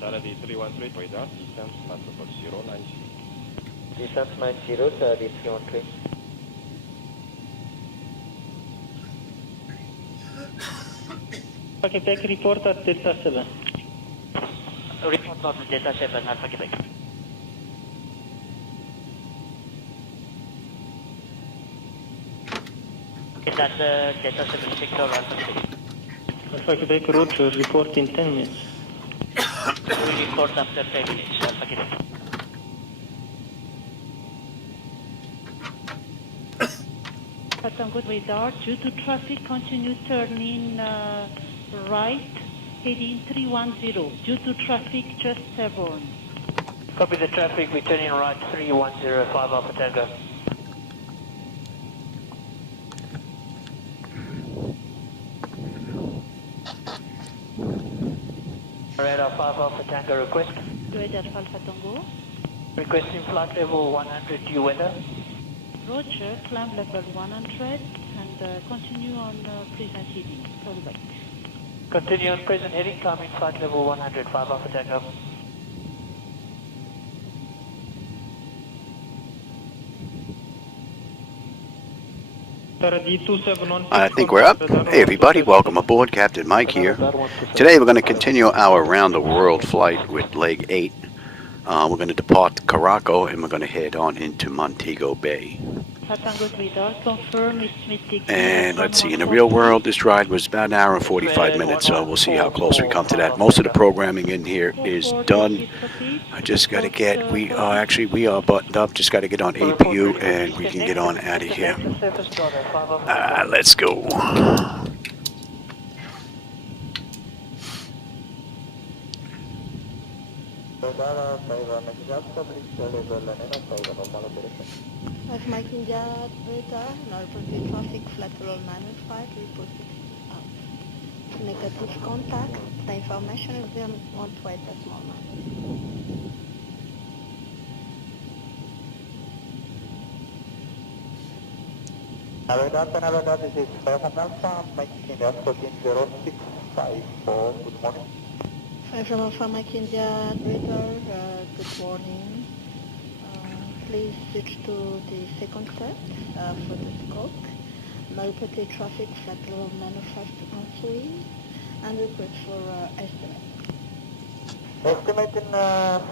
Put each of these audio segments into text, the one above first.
Saturday 313 radar, descent multiple 090. Descent 90, Saturday 313. Alpha Quebec, report at Delta 7. Report on Delta 7, Alpha Quebec. Okay, that's Delta 7 Victor, Alpha Quebec. Alpha Quebec, Roger, report in 10 minutes. We report after 10 minutes, Alpha Quebec. Tango radar, due to traffic, continue turning right, heading 310. Due to traffic, just airborne. Copy the traffic, returning right 3105 Alpha Tango. Radar 5 Alpha Tango request. Radar Alpha Tango. Requesting flight level 100 due weather. Roger, climb level 100 and continue on present heading. Turn right. Continue on present heading, climbing flight level 100, 5 Alpha Tango. I think we're up. Hey everybody, welcome aboard. Captain Mike here. Today we're going to continue our around the world flight with leg 8. We're going to depart Curacao and we're going to head on into Montego Bay. And let's see, in the real world this ride was about an hour and 45 minutes, so we'll see how close we come to that. Most of the programming in here is done. I just got to get, we are buttoned up, just got to get on APU and we can get on out of here. Let's go. As Mike India radar, northbound traffic, flat roll manual flight, report out. Negative contact, the information is on 120 decimal line. Navigator, this is 5 Alpha, Mike India 14064, good morning. 5 Alpha, Mike India radar, good morning. Please switch to the second set for the scope. Malpate traffic, flat roll manifest entry, and request for estimate. Estimate in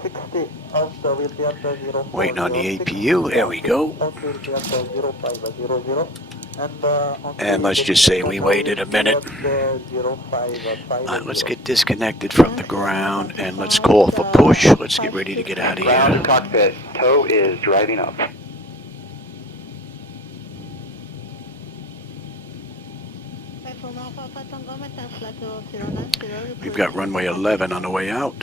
60 also will be at 0. Waiting on the APU, there we go. And let's just say we waited a minute. Let's get disconnected from the ground and let's call for push. Let's get ready to get out of here. Cockpit, tow is driving up. We've got runway 11 on the way out.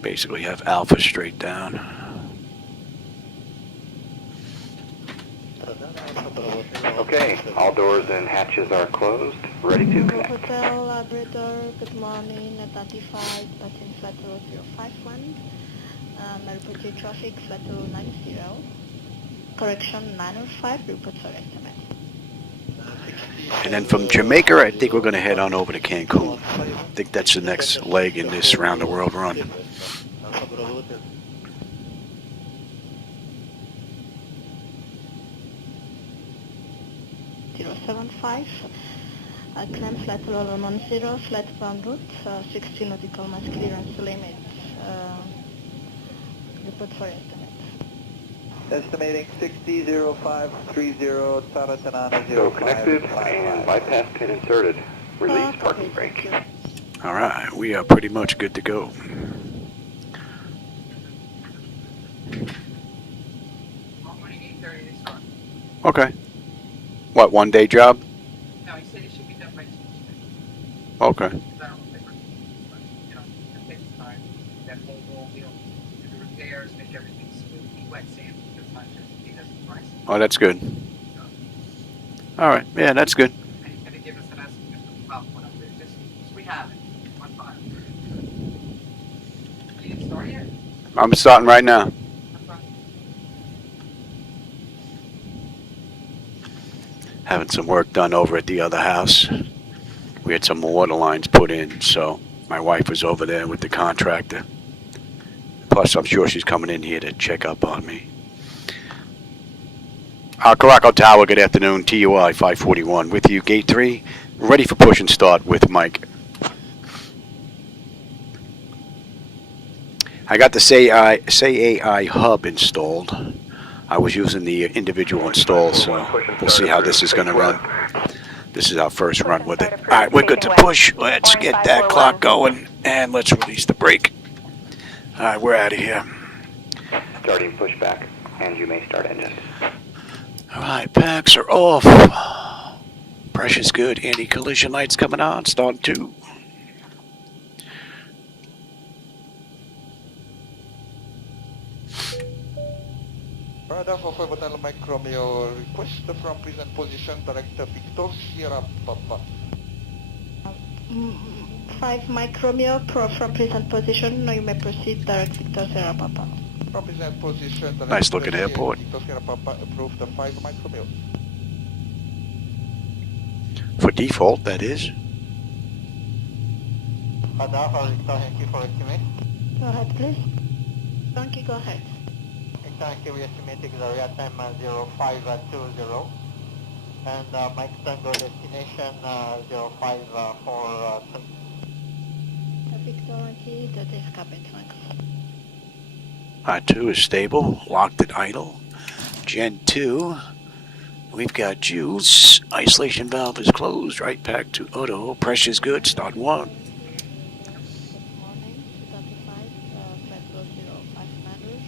Basically have Alpha straight down. Okay, all doors and hatches are closed, ready to connect. Hotel Labrador, good morning, at 95, passing flat row 051. Malpate traffic, flat row 90. Correction 905, report for estimate. And then from Jamaica, I think we're going to head on over to Cancun. I think that's the next leg in this round the world run. 075, climb flat roll 10, flat ground route, 60 nautical miles clearance limit. Report for estimate. Estimating 600530, Taratanana 05. So connected and bypass pin inserted. Release parking brake. All right, we are pretty much good to go. Okay. What, 1 day job? No, he said it should be done by Tuesday. Okay. I don't know if they were, but, you know, it takes time. That whole roll, you know, do the repairs, make everything smooth, he wet sand, because not just because of price. Oh, that's good. All right, yeah, that's good. And he's going to give us an estimate about what I'm doing, just, so we have it, on file. You didn't start yet? I'm starting right now. That's fine. Having some work done over at the other house. We had some water lines put in, so My wife was over there with the contractor. Plus, I'm sure she's coming in here to check up on me. Curacao Tower, good afternoon. TUI 541 with you. Gate 3, ready for push and start with Mike. I got the Say AI hub installed. I was using the individual install, so we'll see how this is going to run. This is our first run with it. All right, we're good to push. Let's get that clock going, and let's release the brake. All right, we're out of here. Starting pushback, and you may start engine. All right, packs are off. Pressure's good. Anti-collision lights coming on. Start 2. Radar for 5 Hotel Mike Romeo, request from present position, Director Victor Sierra Papa. 5 Mike Romeo, from present position, now you may proceed, direct Victor Sierra Papa. From present position, Director Nice looking airport. Victor Sierra Papa, approve the 5 Mike Romeo. For default, that is. Radar for Victor Henke for estimate. Go ahead, please. Donkey, go ahead. Victor Henke, we estimating the real time 0520. And Mike Tango destination 0543. Victor Henke, that is cabin, thanks. R2 is stable, locked at idle. Gen 2, we've got juice. Isolation valve is closed, right back to auto. Pressure's good, start 1. Good morning, 225, flight 005 matters,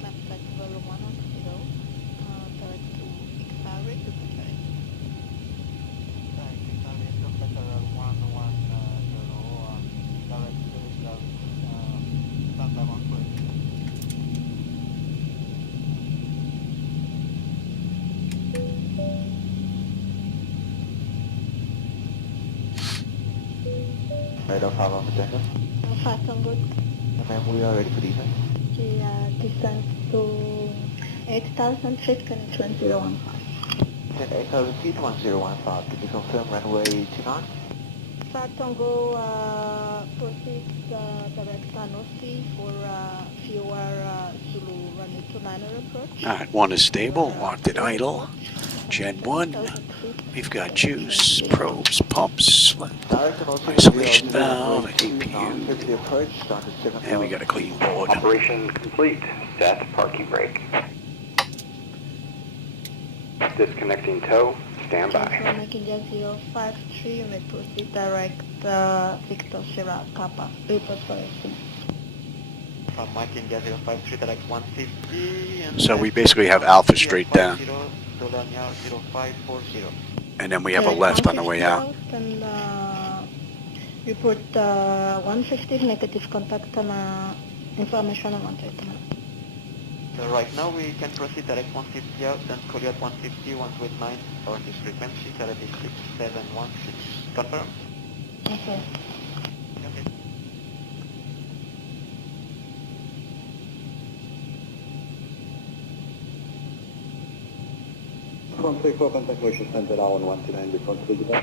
climb flight level 110, direct to X-Ray, to prepare. Direct to Federal 110, direct to Santa Monica. Right off, how long the tango? Fast and good. Ma'am, we are ready for descent. Okay, descent to 8,000 feet, connection 015. 8,000 feet, 1015. Can you confirm runway 29? Fast Tango, proceed direct Anosi for fewer Zulu runway 29 approach. Alright, 1 is stable, locked at idle. Gen 1, we've got juice, probes, pumps, isolation valve, APU, and we got a clean board. Operation complete. Set parking brake. Disconnecting tow. Stand by. MKJS 053, you may proceed direct Victor Sierra Kappa. Report for estimate. From MKJS 053, direct 150. And So we basically have Alpha straight down, 0540. and then we have a left on the way out. And report 150 negative contact and information on it. So right now we can proceed direct 150 out and call you at 150, 129 on this frequency, 36716. Confirm? Okay. Okay.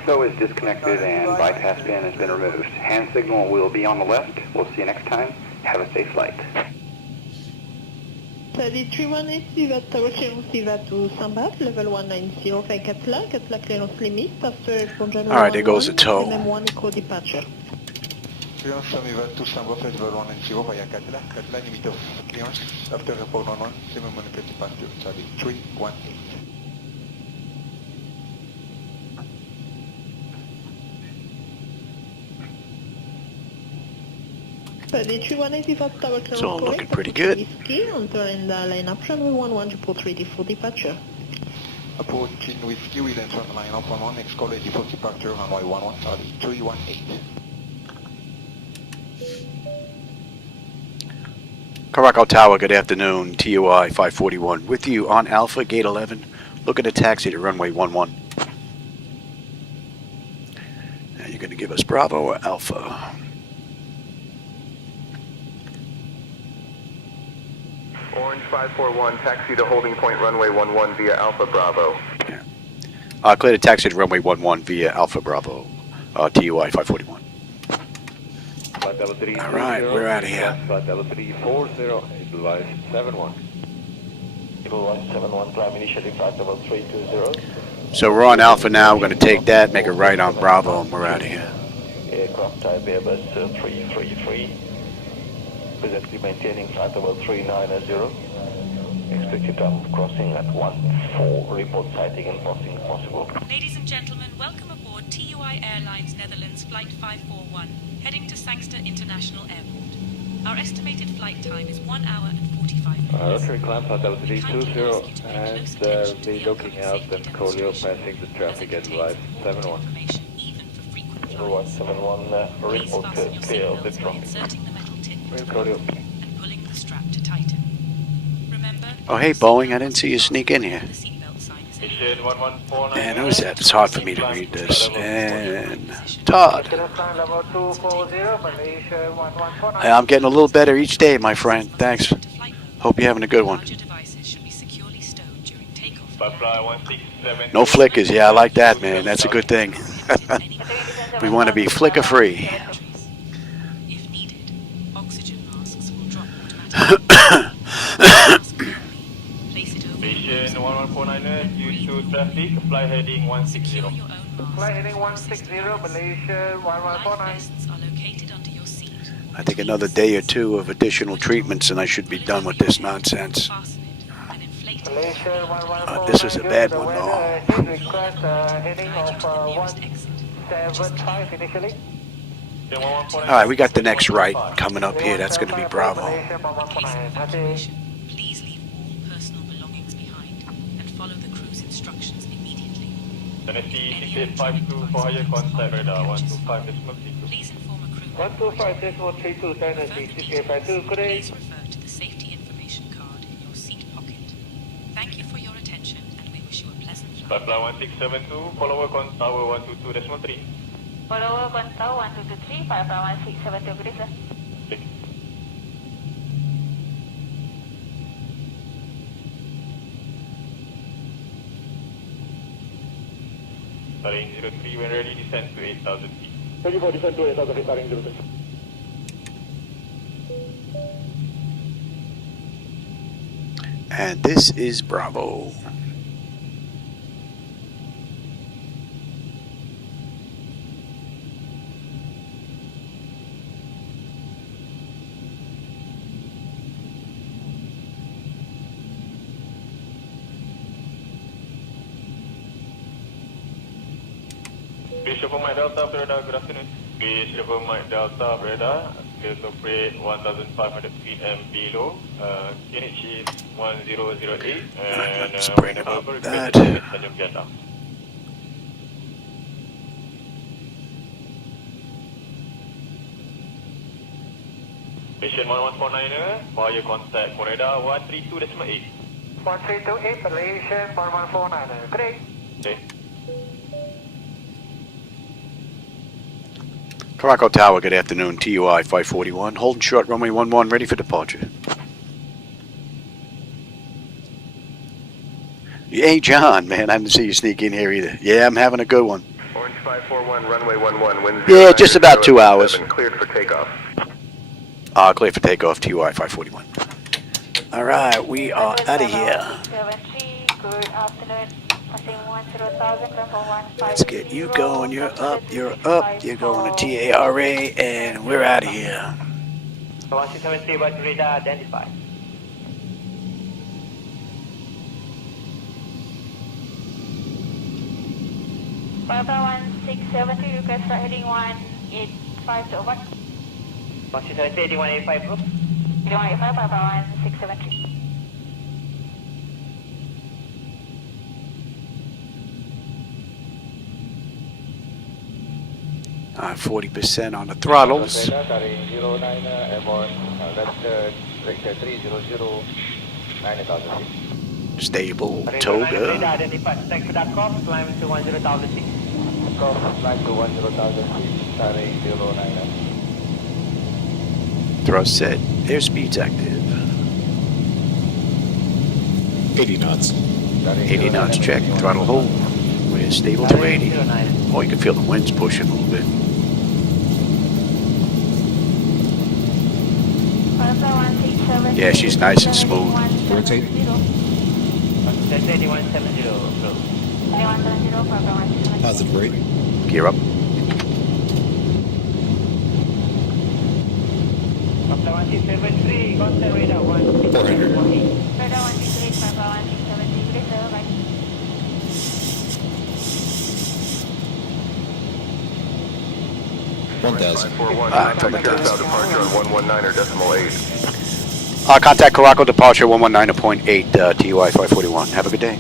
Tow is disconnected and bypass pin has been removed. Hand signal will be on the left. We'll see you next time. Have a safe flight. Salut 3180, that tower clearance Zibo to Sambat, level 190, 5 Catla clearance limit, after Conjunction. Alright, there goes the tow. MM1 echo departure. Clearance Sambat to Sambat, level 190 via Catla limit of clearance, after report 11, minimum departure, Charlie 318. It's all looking pretty good. Entering the line option, we 11 report ready for departure. Approaching whiskey, we then turn line up 11, next call ready for departure, runway 11, Charlie 318. Curacao Tower, good afternoon. TUI 541 with you on Alpha, gate 11. Looking to taxi to runway 11. Now you're going to give us Bravo or Alpha? Orange 541, taxi to holding point runway 11 via Alpha Bravo. Yeah. Clear to taxi to runway 11 via Alpha Bravo. TUI 541. All right, we're out of here. Flight level 340, Edelweiss 71. Edelweiss 71, climb initially flight level 320. So we're on Alpha now. We're going to take that, make a right on Bravo, and we're out of here. Aircraft type Airbus 333. Presently maintaining flight level 390. Expected time of crossing at 14. Report sighting and crossing if possible. Ladies and gentlemen, welcome aboard TUI Airlines Netherlands Flight 541, heading to Sangster International Airport. Our estimated flight time is 1 hour and 45 minutes. Rotary climb flight level 320 and be looking out and Colio passing the traffic at Edelweiss 71. Edelweiss 71, report clear of the traffic. Inserting the metal tip Colio. and pulling the strap to tighten. Remember, Oh, hey, Boeing, I didn't see you sneak in here. the seatbelt sign is Mission 1149. Man, who's that? It's hard for me to read this. And Todd. Level 240, Malaysia 1149. Hey, I'm getting a little better each day, my friend. Thanks. to flight mode. Hope you're having a good one. Larger devices should be securely stowed during takeoff. Fly 167. No flickers. Yeah, I like that, man. That's a good thing. We want to be flicker-free. If needed, oxygen masks will drop automatically. Place it over Mission 1149, due to traffic, fly heading 160. your own mask. Flight heading 160, Malaysia Life 1149. vests are located under your seat. I think another day or two of additional treatments and I should be done with this nonsense. Fasten it and inflate it. Malaysia 1149. This is a bad one, though. Request heading of Nearest exit. 175 initially. Alright, we got the next right coming up here. That's going to be Bravo. In case of evacuation, please leave all personal belongings behind and follow the crew's instructions immediately. Tennessee 6852 for higher contact radar 125.32. Please inform a crew. 125.32 Tennessee 6852. Good day. Please refer to the safety information card in your seat pocket. Thank you for your attention and we wish you a pleasant flight. Flight 1672, follower con tower 122.3. Follower contour 1223, Flight 1672, good day, sir. Starting 03, when ready, descend to 8,000 feet. Ready for descent to 8,000 feet, starting 03. And this is Bravo. Base River Mike Delta, Beretta, good afternoon. Base River Mike Delta, Beretta, clear to operate 1,500 feet and below. QNH is 1008, and Let's bring when up available, that. request Tanjung Vietnam. Mission 1149, fire contact for radar 132.8. 1328, Malaysia 1149. Good day. Okay. Curacao Tower, good afternoon. TUI 541. Holding short, runway 11, ready for departure. Hey, John, man, I didn't see you sneak in here either. Yeah, I'm having a good one. Orange 541, runway 11, wind Yeah, just about 2 hours. 07, cleared for takeoff. Clear for takeoff, TUI 541. All right, we are out of here. 73, good afternoon. Passing 10,000, level 15. Let's get you going. You're up, you're up. You're going to TARA, and we're out of here. 1673, but radar identified. Flight 1670, request flight heading 185 to over. 1673, 8185, group. 8185, Flight 1673. 40% on the throttles. Carrying 09, airborne, left, vector 300, 9,000 feet. Stable, Radar toga. identified. Taxi .com, climb to 10,000 feet. Climb to 10,000 feet, carrying 09. Thrust set. Airspeed's active. 80 knots. 80 knots check. Throttle hold. We're stable to 80. Oh, you can feel the winds pushing a little bit. Yeah, she's nice and smooth. Rotate. 3170, bro. 3170, Papa 170. Positive rate. Gear up. Papa 1673, contact radar 1670. 400. Radar 168, Papa 1670. Good day, sir. Bye. Departure on 119 or decimal 8. Contact Curacao departure 119.8 TUI 541. Have a good day.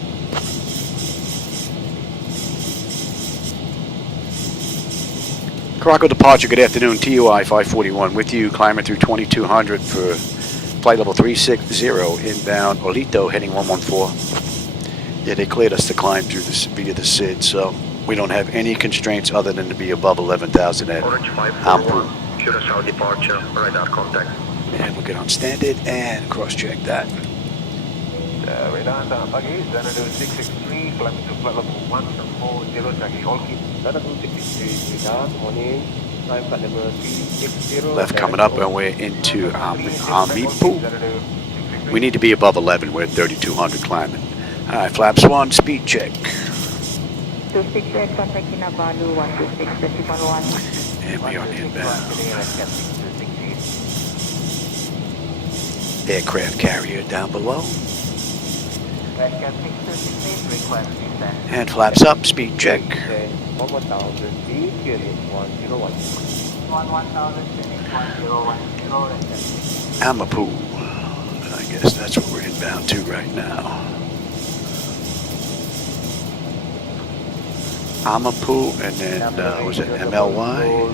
Curacao departure, good afternoon. TUI 541 with you, climbing through 2200 for flight level 360 inbound Olito heading 114. Yeah, they cleared us to climb through this via the SID, so we don't have any constraints other than to be above 11,000 at Ampu. Curacao departure, radar contact. And we'll get on standard and cross-check that. Radar, selamat pagi. Xanadu 663, climbing to flight level 140, tracking all key. Xanadu 663, radar, morning. Climb flight level 360. Left coming up and we're into Amipu. We need to be above 11, we're at 3,200 climbing. Alright, flaps 1, speed check. 268, contact Kinabalu 126, decimal 1. And we are inbound. Aircraft carrier down below. And flaps up, speed check. 11,000 feet, clear 101. 11,000 Amapu. I guess that's what we're inbound to right now. Amapu, and then was it MLY?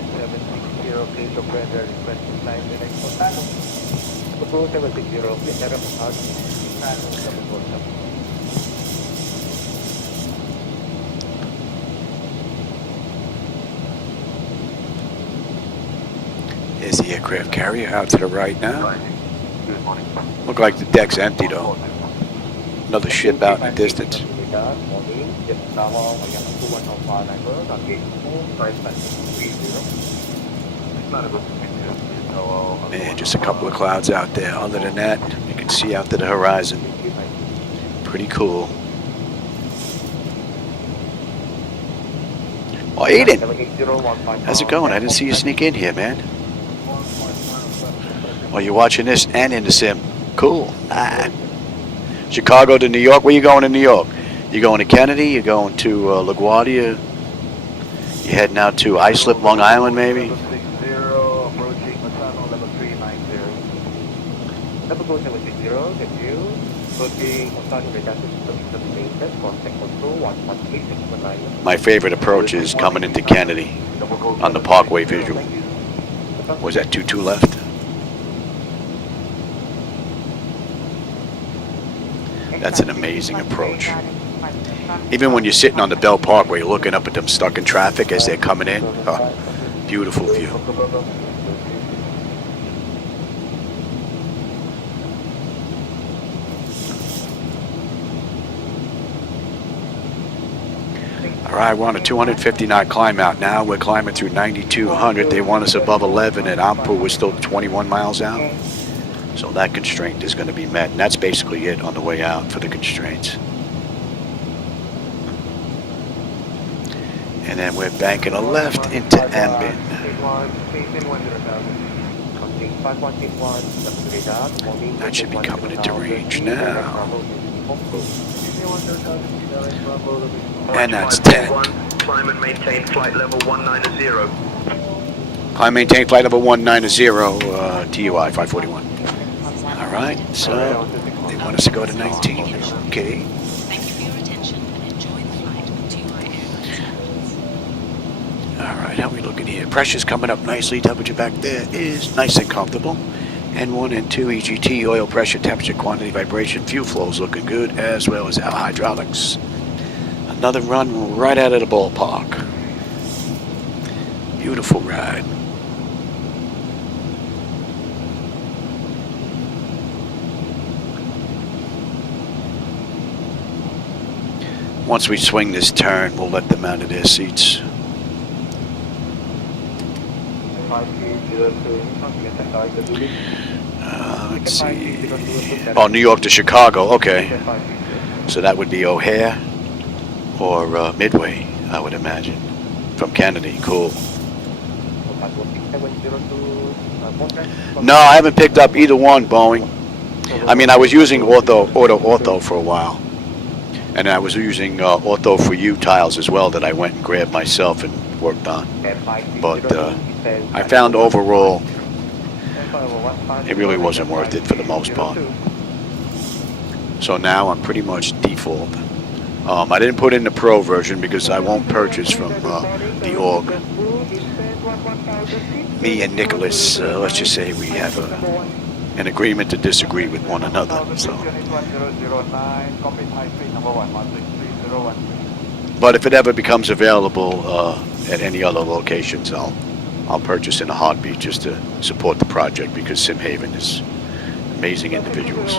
Is the aircraft carrier out to the right now? Look like the deck's empty though. Another ship out in the distance. Man, just a couple of clouds out there. Other than that, you can see out to the horizon. Pretty cool. Oh, Aiden! How's it going? I didn't see you sneak in here, man. Oh, you're watching this and in the sim. Cool. Ah. Chicago to New York. Where you going in New York? You going to Kennedy? You going to LaGuardia? You heading out to Islip, Long Island, maybe? My favorite approach is coming into Kennedy on the Parkway visual. Was that 22 left? That's an amazing approach. Even when you're sitting on the Bell Parkway looking up at them stuck in traffic as they're coming in, beautiful view. All right, we're on a 250 knot climb out now. We're climbing through 9,200. They want us above 11 at Ampu. We're still 21 miles out. So that constraint is going to be met. And that's basically it on the way out for the constraints. And then we're banking a left into Ambin. That should be coming into range now. And that's 10. Climb and maintain flight level 190. Climb and maintain flight level 190, TUI 541. All right, so they want us to go to 19. Okay. Thank you for your attention and enjoy the flight with TUI Airlines. All right, how are we looking here? Pressure's coming up nicely. Temperature back there is nice and comfortable. N1 and 2 EGT, oil pressure, temperature, quantity, vibration, fuel flows looking good, as well as our hydraulics. Another run right out of the ballpark. Beautiful ride. Once we swing this turn, we'll let them out of their seats. Let's see. Oh, New York to Chicago. Okay. So that would be O'Hare or Midway, I would imagine. From Kennedy. Cool. No, I haven't picked up either one, Boeing. I mean, I was using ortho for a while. And I was using ortho for U tiles as well that I went and grabbed myself and worked on. But I found overall it really wasn't worth it for the most part. So now I'm pretty much default. I didn't put in the Pro version because I won't purchase from the org. Me and Nicholas, let's just say we have an agreement to disagree with one another. So. But if it ever becomes available at any other locations, I'll purchase in a heartbeat just to support the project because Simhaven is amazing individuals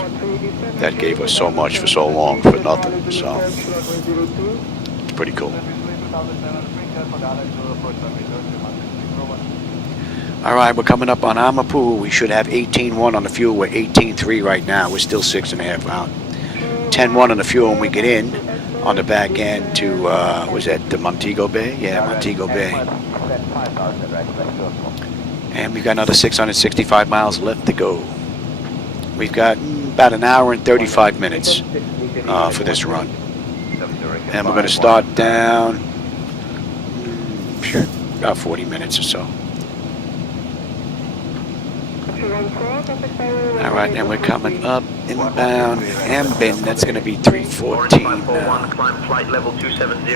that gave us so much for so long for nothing. So it's pretty cool. All right, we're coming up on Amapu. We should have 18.1 on the fuel. We're 18.3 right now. We're still 6.5 out. 10.1 on the fuel when we get in on the back end to, was that the Montego Bay? Yeah, Montego Bay. And we've got another 665 miles left to go. We've got about an hour and 35 minutes for this run. And we're going to start down about 40 minutes or so. All right, and we're coming up inbound Ambin. That's going to be 314 now. Climb flight level 270.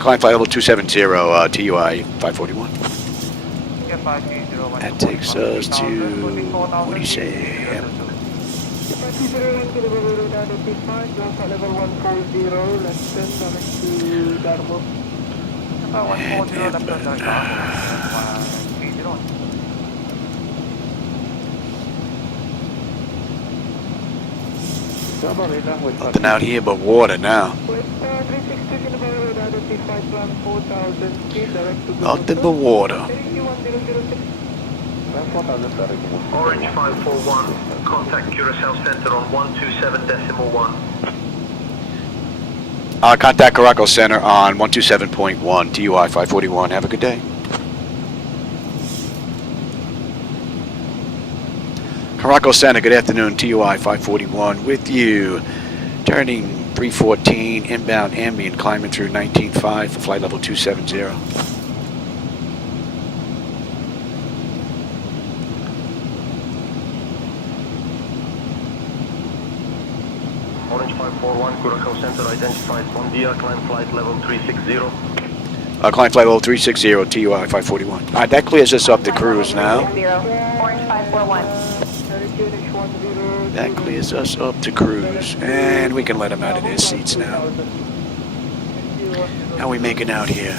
Climb flight level 270, TUI 541. That takes us to, what do you say? Nothing out here but water now. Nothing but water. Orange 541, contact Curacao Center on 127.1. Contact Curacao Center on 127.1, TUI 541. Have a good day. Curacao Center, good afternoon, TUI 541 with you. Turning 314, inbound ambient, climbing through 19.5 for flight level 270. Orange 541, Curacao Center identified. Bon dia, climb flight level 360. Climb flight level 360, TUI 541. All right, that clears us up to cruise now. Orange 541. That clears us up to cruise, and we can let them out of their seats now. How are we making out here?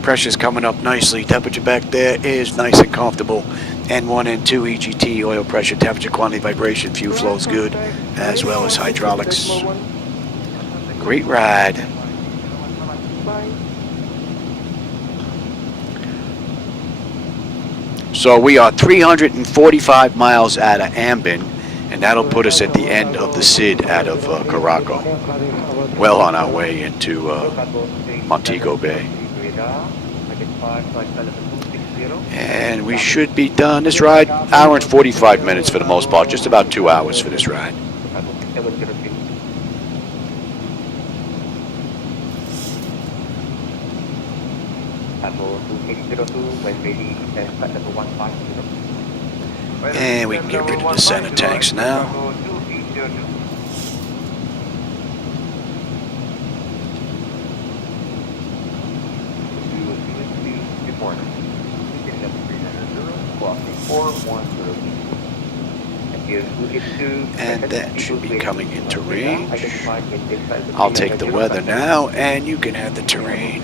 Pressure's coming up nicely. Temperature back there is nice and comfortable. N1, N2, EGT, oil pressure, temperature, quantity, vibration, fuel flow's good, as well as hydraulics. Great ride. So we are 345 miles out of Ambin, and that'll put us at the end of the SID out of Curacao. Well on our way into Montego Bay. And we should be done. This ride, hour and 45 minutes for the most part, just about 2 hours for this ride. And we can get rid of the center tanks now. And that should be coming into range. I'll take the weather now, and you can have the terrain.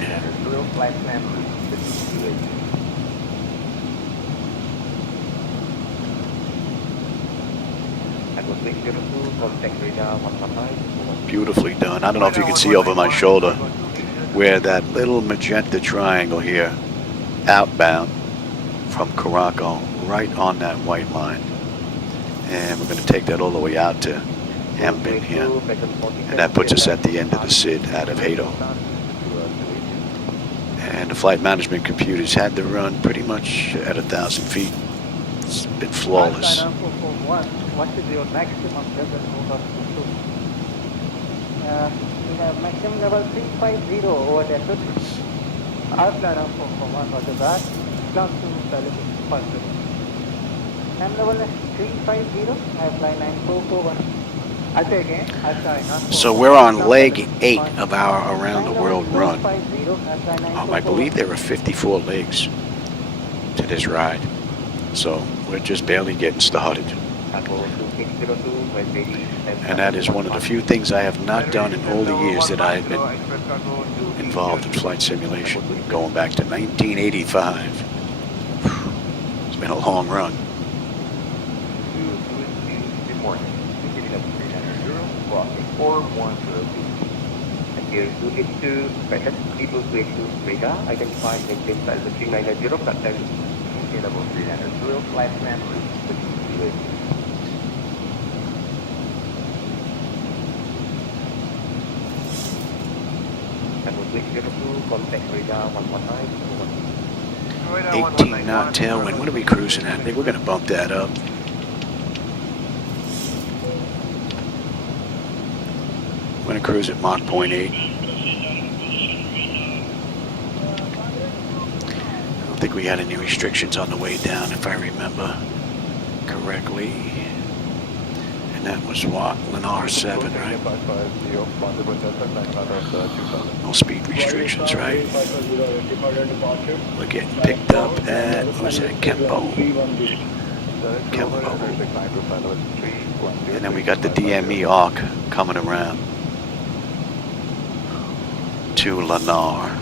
Beautifully done. I don't know if you can see over my shoulder where that little magenta triangle here, outbound from Curacao, right on that white line. And we're going to take that all the way out to Hambin here. And that puts us at the end of the SID out of Hato. And the flight management computers had the run pretty much at 1,000 feet. It's been flawless. What is your maximum present over the we have maximum level 350 over the airport. Airliner 441, what is that? Cloud to Palace. M level is 350, airline 9441. I say again, So we're on leg 8 of our around the world run. I believe there are 54 legs to this ride. So we're just barely getting started. And that is one of the few things I have not done in all the years that I have been involved in flight simulation, going back to 1985. It's been a long run. Here 282, packet Zibo 282 radar, identify maintain size 3990, cut time level 300, flight memory, contact radar 119. 18 knot tailwind. What are we cruising at? I think we're going to bump that up. I'm going to cruise at Mach 0.8. I don't think we had any restrictions on the way down, if I remember correctly. And that was what? Laminar 7, right? No speed restrictions, right? We're getting picked up at, what was that, Kempo. And then we got the DME arc coming around to Laminar.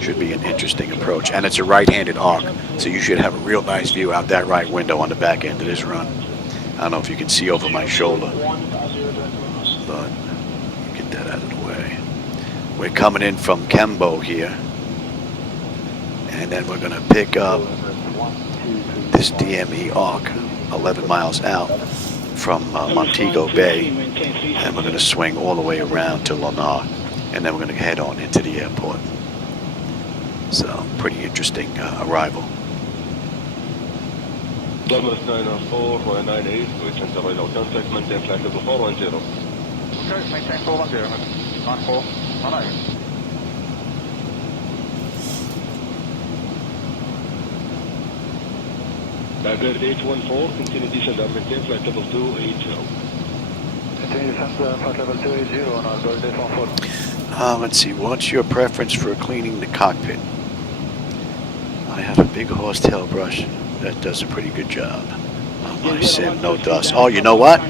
Should be an interesting approach. And it's a right-handed arc, so you should have a real nice view out that right window on the back end of this run. I don't know if you can see over my shoulder, but get that out of the way. We're coming in from Kembo here, and then we're going to pick up this DME arc 11 miles out from Montego Bay, and we're going to swing all the way around to Laminar, and then we're going to head on into the airport. So, pretty interesting arrival. Laminar 904, 98, which is the radar contact, maintain flight level 410. Okay, maintain 410, 94, 98. Dagger 814, continue descent and maintain flight level 280. Continue descent flight level 280 on our bird 814. Let's see, what's your preference for cleaning the cockpit? I have a big horsetail brush that does a pretty good job. My sim, no dust. Oh, you know what?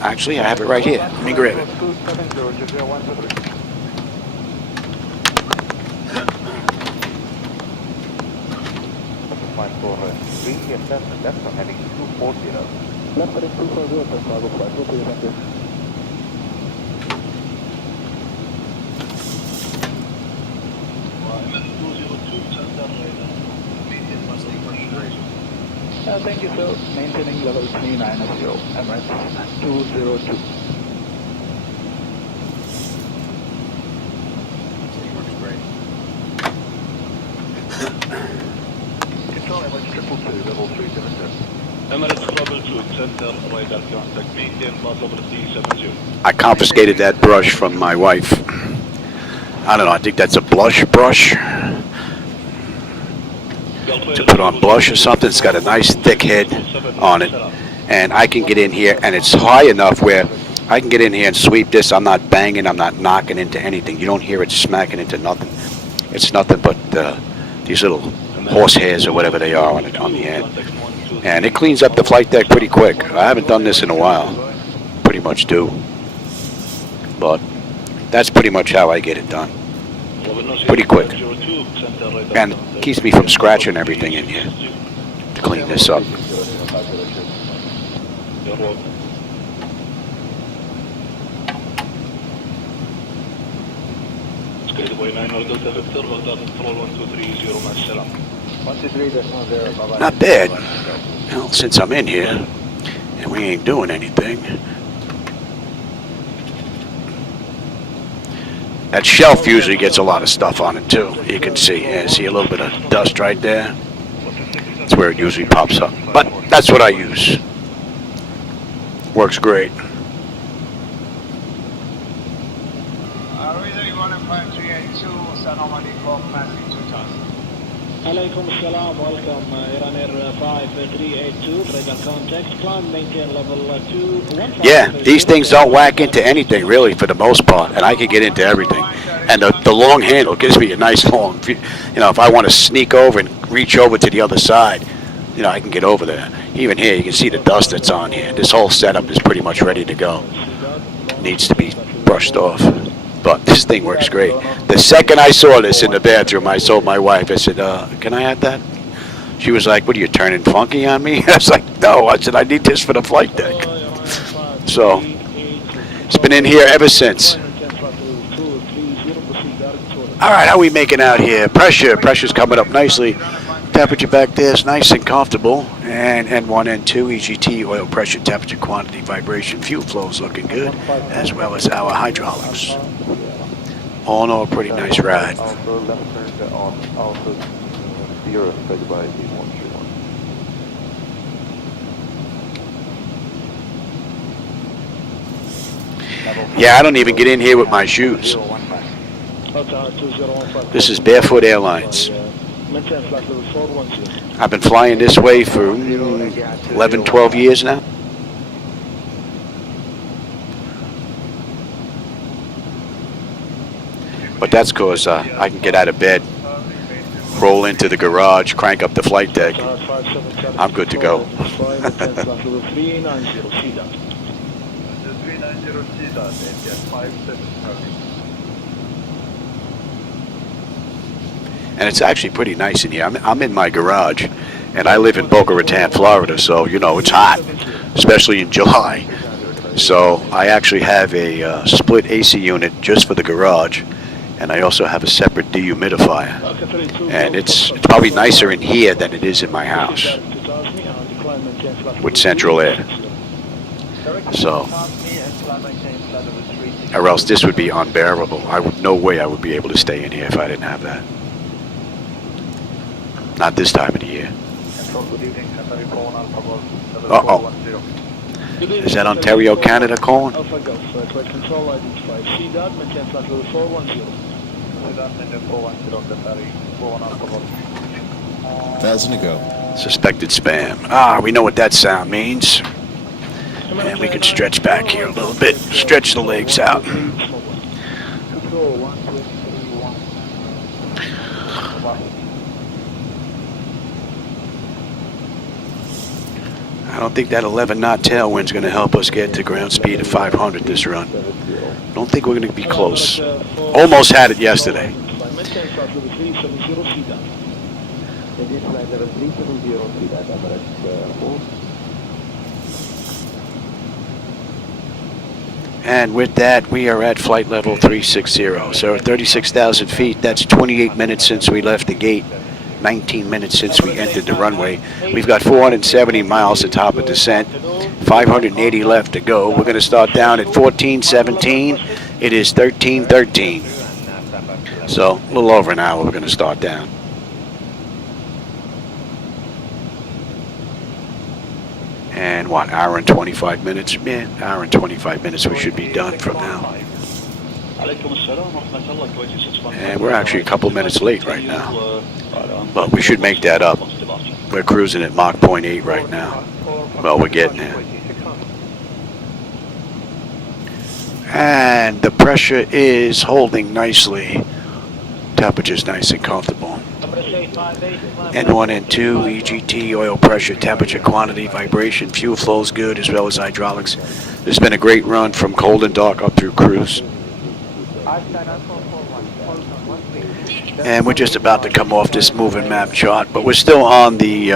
Actually, I have it right here. Let me grab it. Thank you, sir. Maintaining level 390, Emirates 202. Control Emirates 222, level 370. Emirates troubleshoot, center radar contact, maintain flight level 370. I confiscated that brush from my wife. I don't know, I think that's a blush brush. To put on blush or something. It's got a nice thick head on it, and I can get in here, and it's high enough where I can get in here and sweep this. I'm not banging, I'm not knocking into anything. You don't hear it smacking into nothing. It's nothing but these little horse hairs or whatever they are on it on the end, and it cleans up the flight deck pretty quick. I haven't done this in a while. Pretty much do, but that's pretty much how I get it done. Pretty quick. And it keeps me from scratching everything in here to clean this up. Not bad. Well, since I'm in here and we ain't doing anything. That shelf usually gets a lot of stuff on it too. You can see, see a little bit of dust right there. That's where it usually pops up. But that's what I use. Works great. Alaikum salam, welcome, Airliner 5382, radar contact, climb, maintain level 2. Yeah, these things don't whack into anything really for the most part, and I can get into everything. And the long handle gives me a nice long, you know, if I want to sneak over and reach over to the other side, you know, I can get over there. Even here, you can see the dust that's on here. This whole setup is pretty much ready to go. Needs to be brushed off. But this thing works great. The second I saw this in the bathroom, I told my wife, I said, can I have that? She was like, what are you, turning funky on me? I was like, no. I said, I need this for the flight deck. So, it's been in here ever since. All right, how are we making out here? Pressure's coming up nicely. Temperature back there is nice and comfortable. And N1, N2, EGT, oil pressure, temperature, quantity, vibration, fuel flow is looking good, as well as our hydraulics. All in all, a pretty nice ride. Also, left turn on Alpha 0, fed by D131. Yeah, I don't even get in here with my shoes. This is Barefoot Airlines. I've been flying this way for 11, 12 years now. But that's because I can get out of bed, roll into the garage, crank up the flight deck. I'm good to go. And it's actually pretty nice in here. I'm in my garage, and I live in Boca Raton, Florida, so, you know, it's hot, especially in July. So I actually have a split AC unit just for the garage, and I also have a separate dehumidifier. And it's probably nicer in here than it is in my house with central air. So, or else this would be unbearable. No way I would be able to stay in here if I didn't have that. Not this time of the year. Uh-oh. Is that Ontario, Canada calling? 1,000 to go. Suspected spam. Ah, we know what that sound means. And we can stretch back here a little bit. Stretch the legs out. I don't think that 11-knot tailwind's going to help us get to ground speed of 500 this run. Don't think we're going to be close. Almost had it yesterday. And with that, we are at flight level 360. So at 36,000 feet, that's 28 minutes since we left the gate. 19 minutes since we entered the runway. We've got 470 miles to top of descent, 580 left to go. We're going to start down at 14:17. It is 13:13. So a little over an hour we're going to start down. And what, hour and 25 minutes? Yeah, hour and 25 minutes we should be done from now. And we're actually a couple minutes late right now. But we should make that up. We're cruising at Mach 0.8 right now. Well, we're getting there. And the pressure is holding nicely. Temperature's nice and comfortable. N1, N2, EGT, oil pressure, temperature, quantity, vibration, fuel flow's good, as well as hydraulics. It's been a great run from cold and dark up through cruise. And we're just about to come off this moving map chart, but we're still on the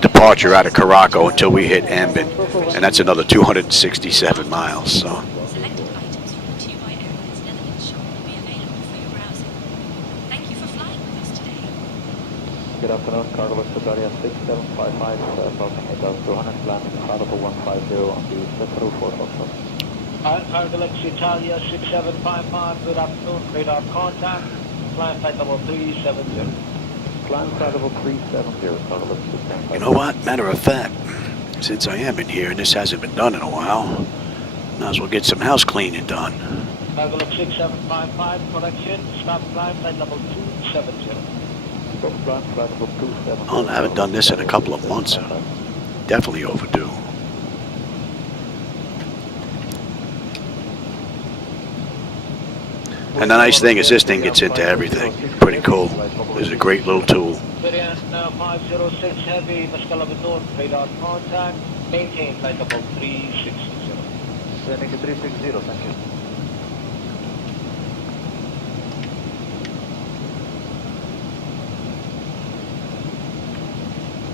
departure out of Curacao until we hit Ambin, and that's another 267 miles. So. Selected items from TUI Airlines Netherlands shop will be available for your browsing. Thank you for flying with us today. Good afternoon. Cargo Sataria 6755, Falcon 8200, landing Cargo 150 on the Cesaro 4 Foxtrot. Alpha Galaxy Italia 6755, good afternoon, radar contact, climb flight level 370. Climb flight level 370, Cargo 6755. You know what? Matter of fact, since I am in here and this hasn't been done in a while, might as well get some house cleaning done. Cargo 6755, correction, stop climb flight level 270. Stop climb flight level 270. Oh, I haven't done this in a couple of months. Definitely overdue. And the nice thing is this thing gets into everything. Pretty cool. It's a great little tool. Syrian 506 Heavy, Muscala North, radar contact, maintain flight level 360. Sending 360, thank you.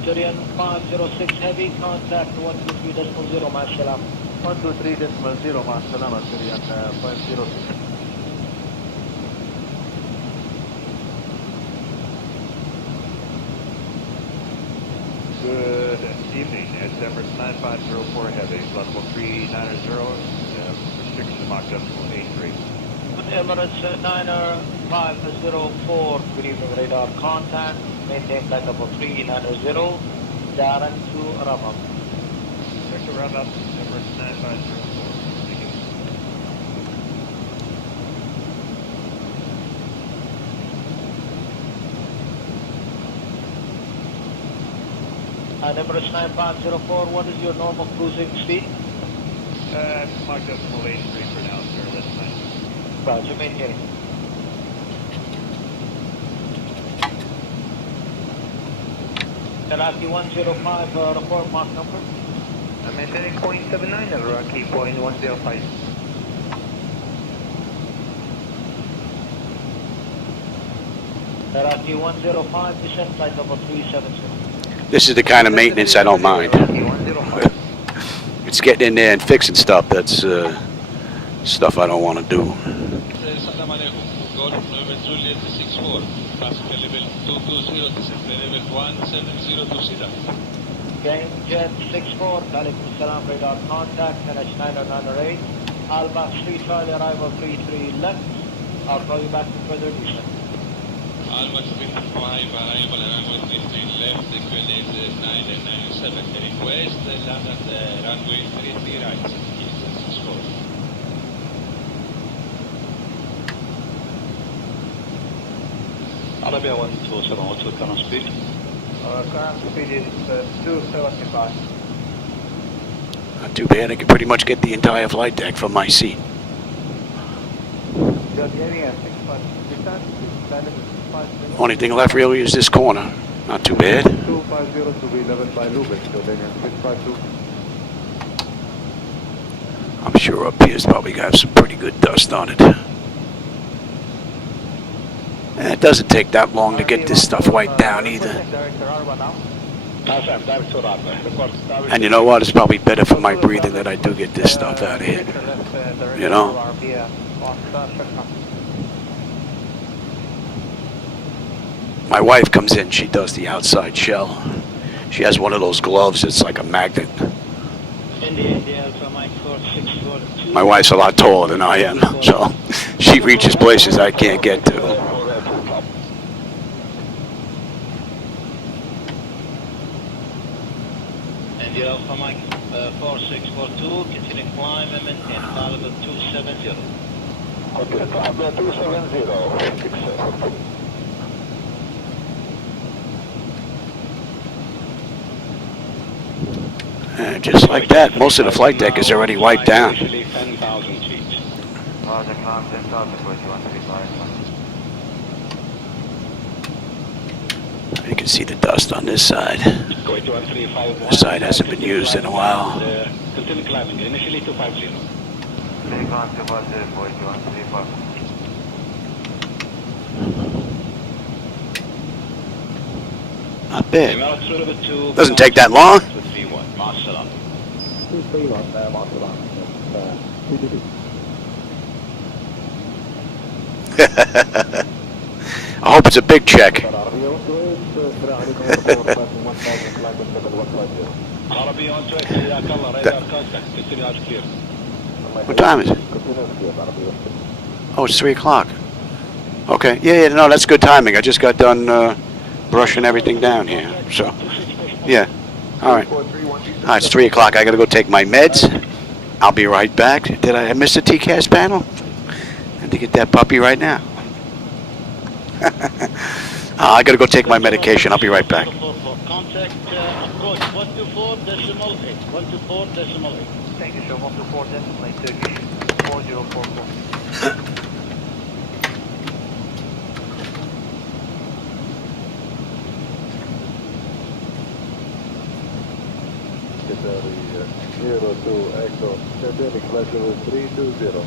Syrian 506 Heavy, contact 123.0, Masalam. 123.0, Masalam, Syrian 506. Good evening, it's Emirates 9504 Heavy, flight level 390, restriction to Mach decimal 83. Emirates 9504, good evening, radar contact, maintain flight level 390, direct to Ramam. Check to Ramam, Emirates 9504, thank you. Emirates 9504, what is your normal cruising speed? Mach decimal 83 for now, sir, that's fine. Roger, maintain. Iraqi 105, report Mach number. I'm maintaining 0.79, Iraqi 0.105. Iraqi 105, descent flight level 370. This is the kind of maintenance I don't mind. It's getting in there and fixing stuff. That's stuff I don't want to do. Salam alaikum. Golf November Juliet 64. Passenger level 220, discipline level 17027. Gang Jet 64, Alaikum Salam, radar contact, NH9098. Alba 3 Charlie, arrival 33 left. I'll call you back to further descent. Alba 3-5, arrival runway 33 left, equivalent 997. Request, land at runway 33 right, Eastern 64. Arabia 127, what's your current speed? Current speed is 275. Not too bad. I can pretty much get the entire flight deck from my seat. Only thing left really is this corner. Not too bad. 250 to be leveled by Lubeck, Jordanian 652. I'm sure up here's probably got some pretty good dust on it. And it doesn't take that long to get this stuff wiped down either. And you know what? It's probably better for my breathing that I do get this stuff out of here. You know? My wife comes in, she does the outside shell. She has one of those gloves, it's like a magnet. My wife's a lot taller than I am, so she reaches places I can't get to. India Alpha Mike 4642, continuing climb and maintain level 270. Okay, climb 270, And just like that, most of the flight deck is already wiped down. 10,000 feet. Roger, climb 10,000, 4135. You can see the dust on this side. This side hasn't been used in a while. Continue climbing, initially 250. Not bad. Doesn't take that long. I hope it's a big check. What time is it? Oh, it's 3 o'clock. Okay, yeah, no, that's good timing. I just got done brushing everything down here, so, yeah. All right, it's 3 o'clock. I gotta go take my meds. I'll be right back. Did I miss the TCAS panel? I had to get that puppy right now. I gotta go take my medication. I'll be right back. Contact approach 124.8. 124.8. Thank you, sir. 124.8, Turkish 4044. Zero 2 Echo, Titanic flight level 320.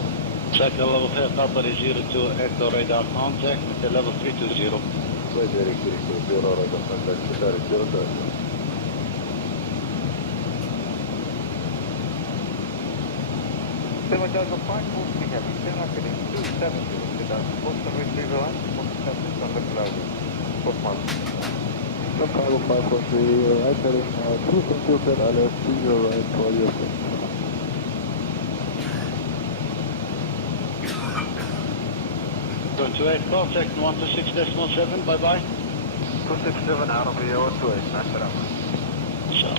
Second level here, Qatari 02 Echo radar contact with the level 320. Titanic 320, radar contact, Titanic 02. Montego Bay, we have Curacao 270, without Boston Retriever line, Boston on the cloud, Postman. Montego 543, entering two computer alert to your right for your Going to 8 contact 126.7, bye bye. 267 out of the 28, master up. So.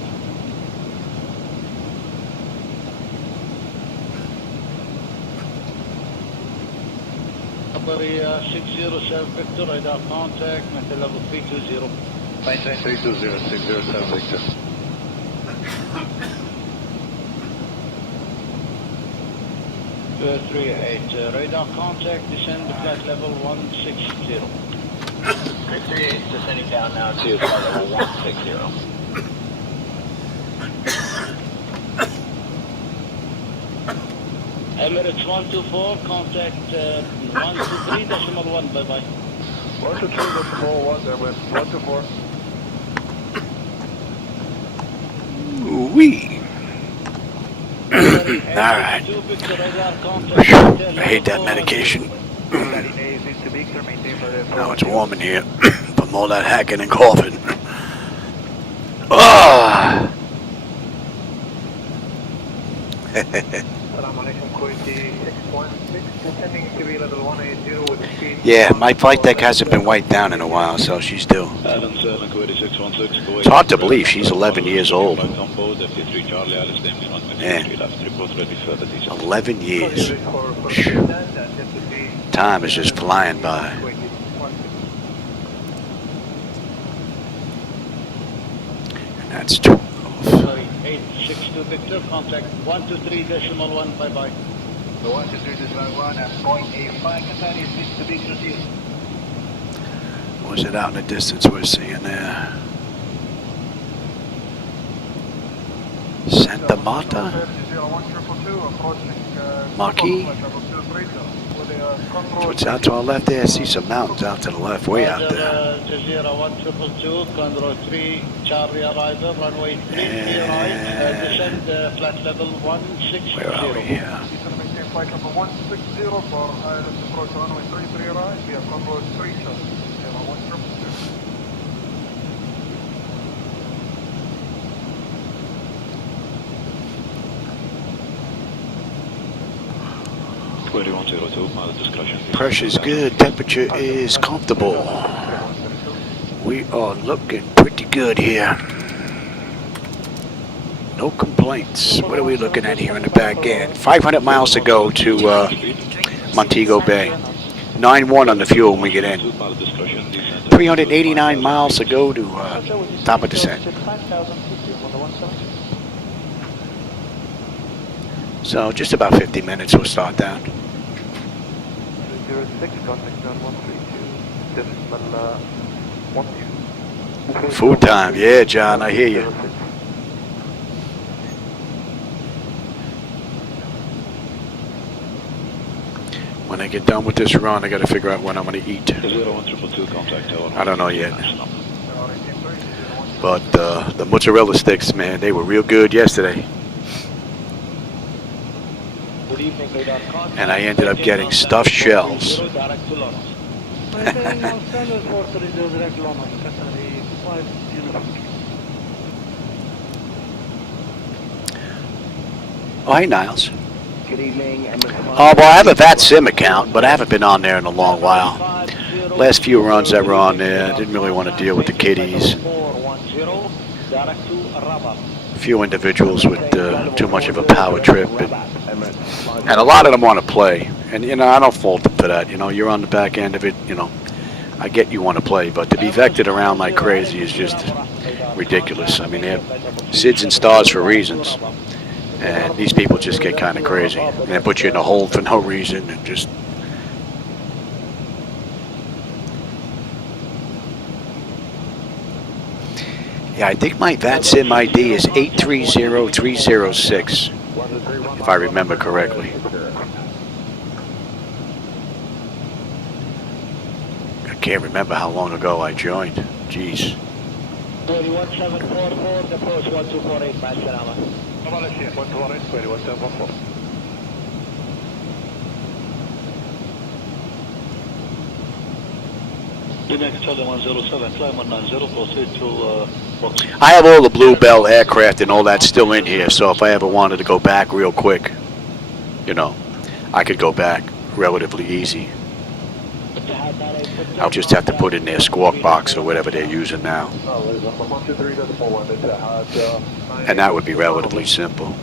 Qatari 607 Victor, radar contact, mental level 320. 320, 607 Victor. Three eight radar contact, descend to flight level 160. 338 descending down now to flight level 160. Emirates 124, contact 123.1, bye bye. 123.1, Emirates 124. Ooh-wee. Alright. I hate that medication. Now it's warm in here from all that hacking and coughing. Oh. Yeah, my flight deck hasn't been wiped down in a while, so she's still. It's hard to believe she's 11 years old. Yeah. 11 years. Time is just flying by. And that's 12. 862 Victor, contact 123.1, bye bye. 123.1 at 0.85, Qatari 6 to Victor 0. Was it out in the distance we're seeing there? Santa Marta? Marquis? What's out to our left there? I see some mountains out to the left, way out there. Jazeera 1222, control 3, Charlie arrival, runway 33 right, descend flight level 160. Where are we here? Flight level 160 for island approach runway 33 right, we have control 3 Charlie, 1222. Pressure's good, temperature is comfortable. We are looking pretty good here. No complaints. What are we looking at here in the back end? 500 miles to go to Montego Bay. 9-1 on the fuel when we get in. 389 miles to go to top of descent. So just about 50 minutes we'll start down. 06, contact 132, decimal 1. Food time, yeah, John, I hear you. When I get done with this run, I got to figure out when I'm going to eat. I don't know yet. But the mozzarella sticks, man, they were real good yesterday. And I ended up getting stuffed shells. Oh, hey, Niles. Good evening. Well, I have a VATSIM account, but I haven't been on there in a long while. Last few runs that were on there, I didn't really want to deal with the kiddies. A few individuals with too much of a power trip, and a lot of them want to play. And, you know, I don't fault them for that. You know, you're on the back end of it, you know. I get you want to play, but to be vectored around like crazy is just ridiculous. I mean, they have SIDS and stars for reasons. And these people just get kind of crazy. And they put you in a hole for no reason and just... Yeah, I think my VATSIM ID is 830306, if I remember correctly. I can't remember how long ago I joined. Jeez. 21744, approach 1248, Salama. 128, 21744. Next Charlie 107, climb 190, proceed to box. I have all the Blue Bell aircraft and all that still in here, so if I ever wanted to go back real quick, you know, I could go back relatively easy. I'll just have to put in their squawk box or whatever they're using now. And that would be relatively simple.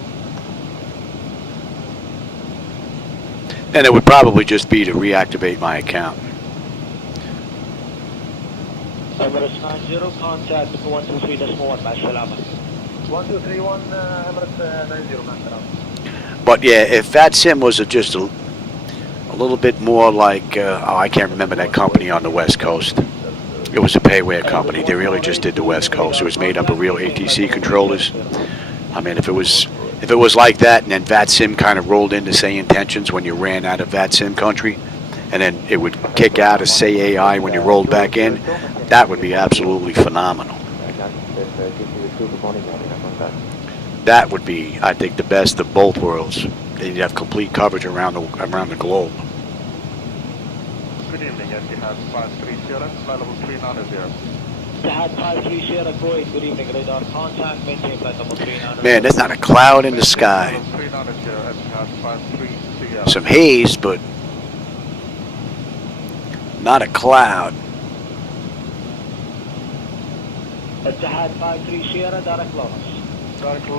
And it would probably just be to reactivate my account. Emirates 90, contact 123.1, Salama. 1231, Emirates 90, Salama. But yeah, if VATSIM was just a little bit more like, I can't remember that company on the West Coast. It was a payware company. They really just did the West Coast. It was made up of real ATC controllers. I mean, if it was like that, and then VATSIM kind of rolled into say intentions when you ran out of VATSIM country, and then it would kick out of say AI when you rolled back in, that would be absolutely phenomenal. That would be, I think, the best of both worlds. They'd have complete coverage around the globe. Good evening, Etihad 530, flight level 390. Etihad 530, Kuwait, good evening, radar contact, maintain flight level 390. Man, there's not a cloud in the sky. Some haze, but not a cloud. Etihad 530, direct loss.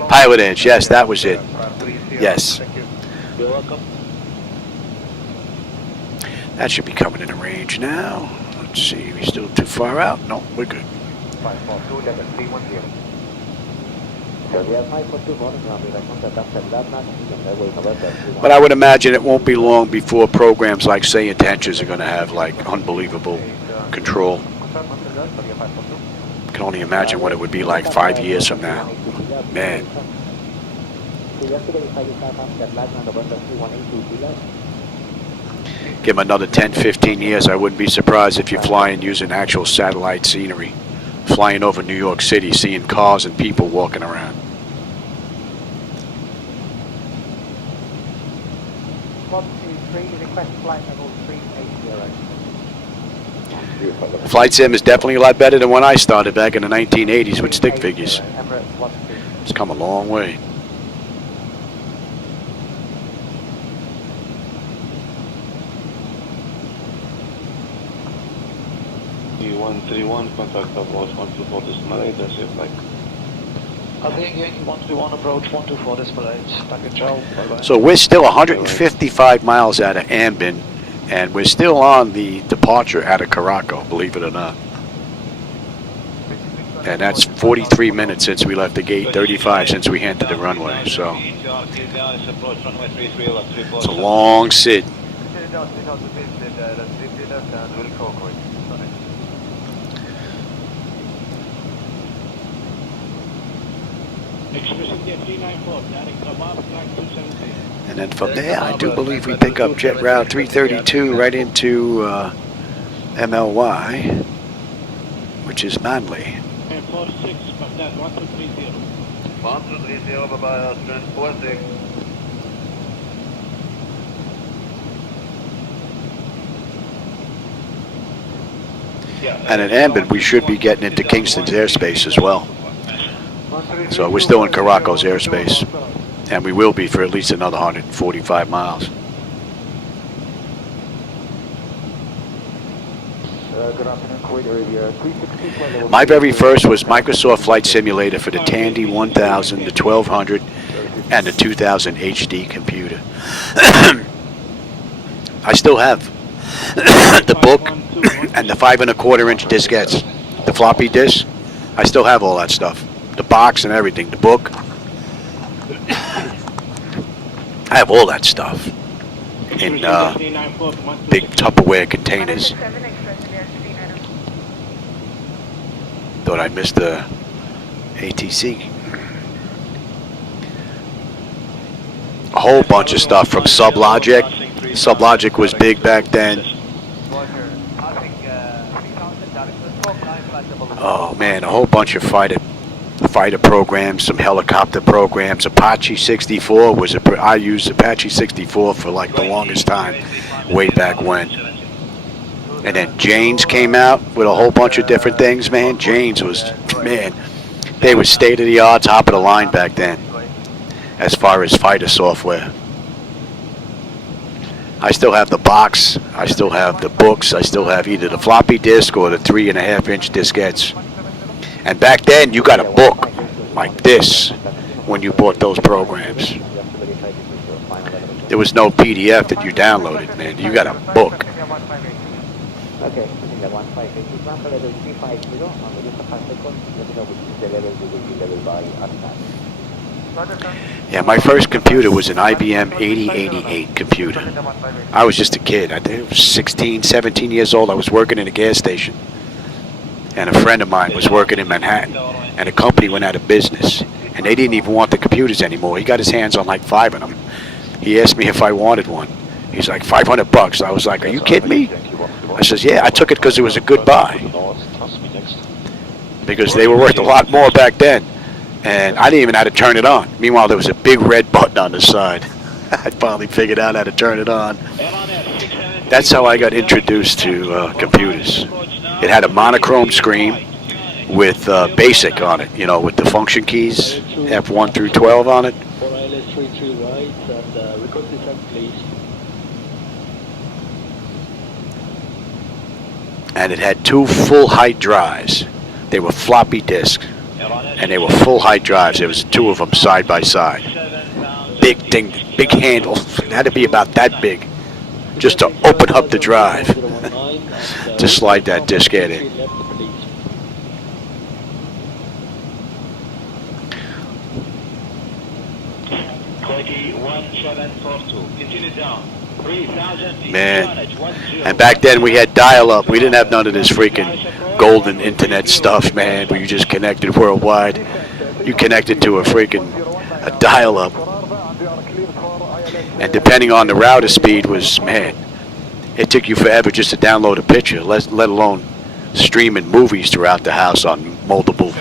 Pilot edge, yes, that was it. Yes. You're welcome. That should be coming into range now. Let's see, we still too far out? No, we're good. 542, But I would imagine it won't be long before programs like Say Intentions are going to have like unbelievable control. I can only imagine what it would be like 5 years from now. Man. Give them another 10, 15 years, I wouldn't be surprised if you're flying using actual satellite scenery. Flying over New York City, seeing cars and people walking around. Request flight level 380. Flight sim is definitely a lot better than when I started back in the 1980s with stick figures. It's come a long way. E131, contact approach 124 decimal 8, that's it, like. I think 131 approach 124 decimal 8, package out, bye-bye. So we're still 155 miles out of Ambin, and we're still on the departure out of Curacao, believe it or not. And that's 43 minutes since we left the gate, 35 since we entered the runway, so it's a long sit. And then from there, I do believe we pick up Jet Route 332 right into MLY, which is Manly. 46, Baghdad, 1230. 1230, bye-bye, Austrian 46. And in Ambit, we should be getting into Kingston's airspace as well. So we're still in Curacao's airspace. And we will be for at least another 145 miles. My very first was Microsoft Flight Simulator for the Tandy 1000, the 1200, and the 2000 HD computer. I still have the book and the 5 1/4 inch diskettes, the floppy disk. I still have all that stuff, the box and everything, the book. I have all that stuff in big Tupperware containers. Thought I missed the ATC. A whole bunch of stuff from Sublogic. Sublogic was big back then. Oh man, a whole bunch of fighter programs, some helicopter programs. Apache 64 was I used Apache 64 for like the longest time, way back when. And then Janes came out with a whole bunch of different things, man. Janes was, man, they were state of the art, top of the line back then, as far as fighter software. I still have the box, I still have the books, I still have either the floppy disk or the 3 1/2 inch diskettes. And back then, you got a book like this when you bought those programs. There was no PDF that you downloaded, man. You got a book. Okay, in the 15, example level 350, on the list of 5 seconds, let me know which is the level we will be level by at Yeah, my first computer was an IBM 8088 computer. I was just a kid. I think I was 16, 17 years old. I was working in a gas station. And a friend of mine was working in Manhattan. And the company went out of business. And they didn't even want the computers anymore. He got his hands on like 5 of them. He asked me if I wanted one. He's like, $500. I was like, are you kidding me? I says, yeah, I took it because it was a good buy. Because they were worth a lot more back then. And I didn't even know how to turn it on. Meanwhile, there was a big red button on the side. I finally figured out how to turn it on. That's how I got introduced to computers. It had a monochrome screen with BASIC on it, you know, with the function keys, F1 through 12 on it. And it had 2 full height drives. They were floppy disks, and they were full height drives. There was 2 of them side by side. Big thing, big handle. It had to be about that big, just to open up the drive, to slide that diskette in. Man, and back then we had dial-up. We didn't have none of this freaking golden internet stuff, man, where you just connected worldwide. You connected to a dial-up. And depending on the router speed was, man, it took you forever just to download a picture, let alone streaming movies throughout the house on multiple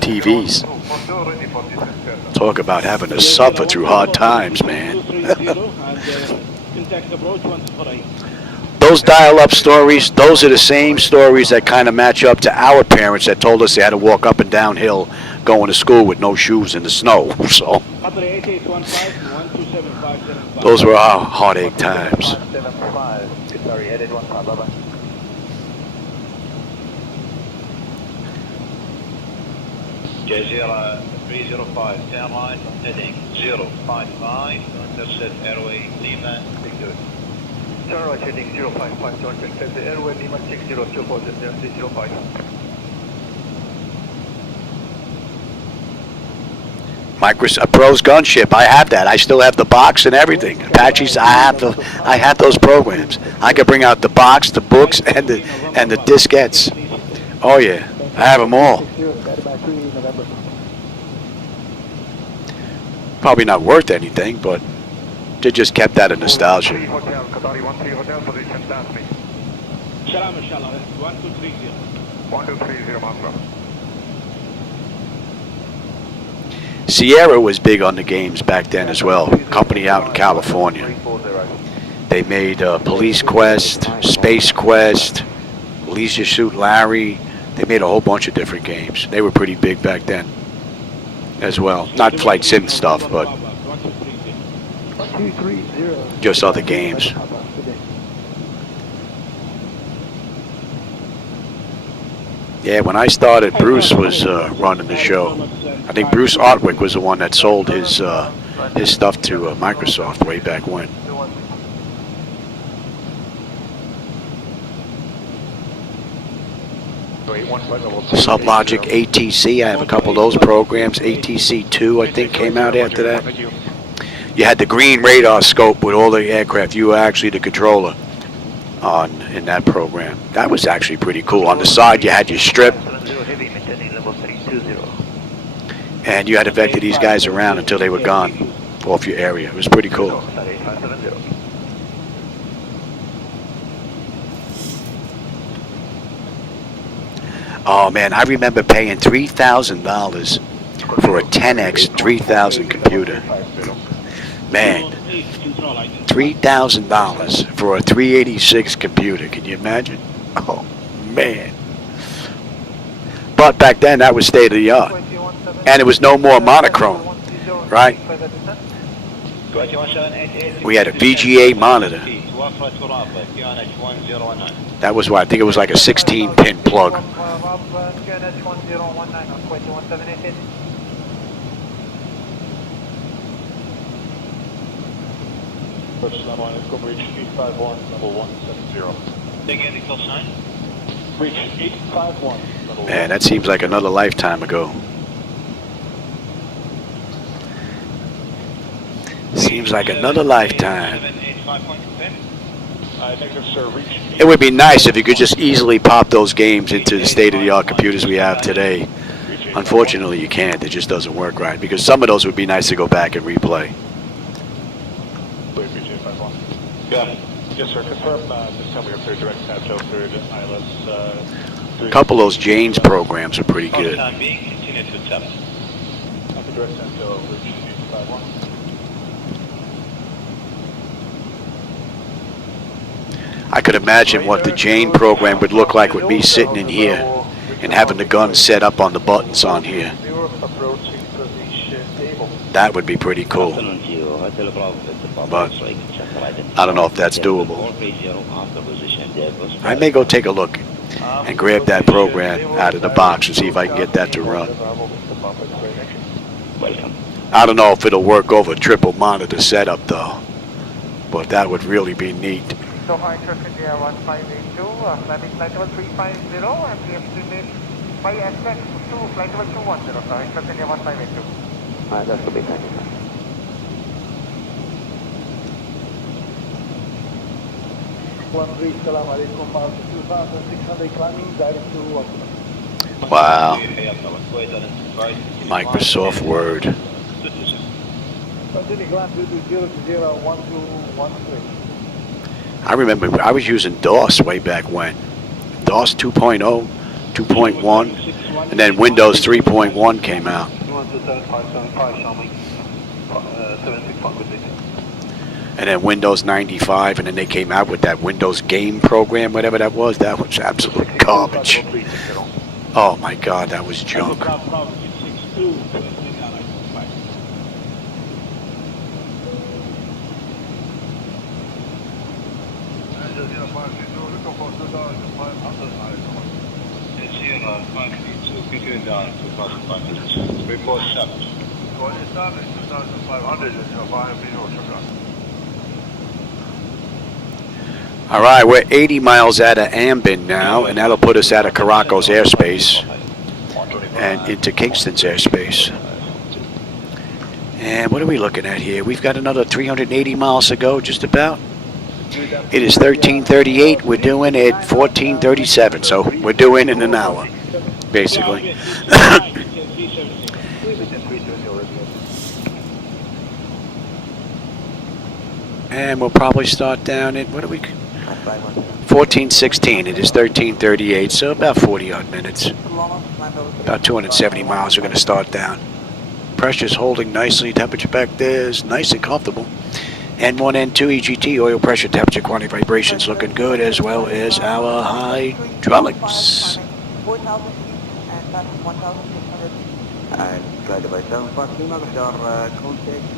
TVs. Talk about having to suffer through hard times, man. Those dial-up stories, those are the same stories that kind of match up to our parents that told us they had to walk up and downhill going to school with no shoes in the snow. So those were our heartache times. Jazeera 305, airline heading 055, intercept airway Lima 60. Airway heading 055, to intercept the airway Lima 60, 305. A Pro's gunship, I have that. I still have the box and everything. Apaches, I have those programs. I could bring out the box, the books, and the diskettes. Oh yeah, I have them all. Probably not worth anything, but they just kept that in nostalgia. Sierra was big on the games back then as well. Company out in California. They made Police Quest, Space Quest, Leisure Suit Larry. They made a whole bunch of different games. They were pretty big back then as well. Not flight sim stuff, but just other games. Yeah, when I started, Bruce was running the show. I think Bruce Artwick was the one that sold his stuff to Microsoft way back when. Sublogic ATC, I have a couple of those programs. ATC 2, I think, came out after that. You had the green radar scope with all the aircraft. You were actually the controller in that program. That was actually pretty cool. On the side, you had your strip, and you had to vector these guys around until they were gone off your area. It was pretty cool. Oh man, I remember paying $3,000 for a 10X 3000 computer. Man, $3,000 for a 386 computer. Can you imagine? Oh man. But back then that was state of the art. And it was no more monochrome, right? We had a VGA monitor. That was what, I think it was like a 16-pin plug. Man, that seems like another lifetime ago. Seems like another lifetime. It would be nice if you could just easily pop those games into the state-of-the-art computers we have today. Unfortunately, you can't. It just doesn't work right. Because some of those would be nice to go back and replay. Yes, sir. Confirm this time we are clear direct Santo, third ILS. A couple of those Jane's programs are pretty good. I could imagine what the Jane program would look like with me sitting in here and having the gun set up on the buttons on here. That would be pretty cool. But I don't know if that's doable. I may go take a look and grab that program out of the box and see if I can get that to run. I don't know if it'll work over triple monitor setup though, but that would really be neat. So high traffic India 1582, landing flight level 350, and we have to make 5 aspects to flight level 210, so high traffic India 1582. That's the big thing. 13, salam alaikum, 2600 climbing, direct to Wow. Microsoft Word. Continue ground 220-1213. I remember I was using DOS way back when. DOS 2.0, 2.1, and then Windows 3.1 came out. And then Windows 95, and then they came out with that Windows game program, whatever that was. That was absolute garbage. Oh my God, that was junk. All right, we're 80 miles out of Ambin now, and that'll put us out of Caracao's airspace and into Kingston's airspace. And what are we looking at here? We've got another 380 miles to go, just about. It is 13:38. We're doing it 14:37, so we're doing in an hour, basically. And we'll probably start down at, what are we? 14:16. It is 13:38, so about 40 odd minutes. About 270 miles. We're going to start down. Pressure's holding nicely. Temperature back there is nice and comfortable. N1, N2, EGT, oil pressure, temperature, quantity, vibrations looking good, as well as our hydraulics. 4,000 feet and that's 1,600. And flight device 753, contact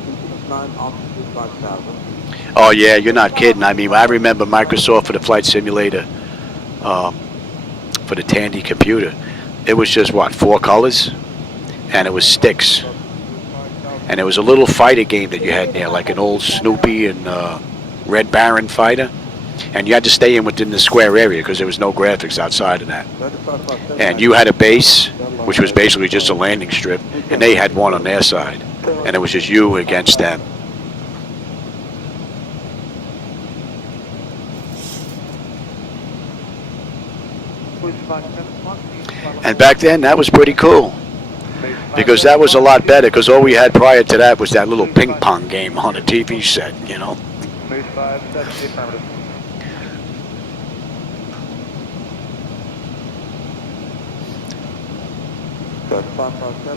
continuous line altitude 5,000. Oh yeah, you're not kidding. I mean, I remember Microsoft for the flight simulator, for the Tandy computer. It was just what, 4 colors, and it was sticks. And it was a little fighter game that you had there, like an old Snoopy and Red Baron fighter. And you had to stay in within the square area because there was no graphics outside of that. And you had a base, which was basically just a landing strip, and they had one on their side. And it was just you against them. And back then, that was pretty cool. Because that was a lot better, because all we had prior to that was that little ping pong game on a TV set, you know.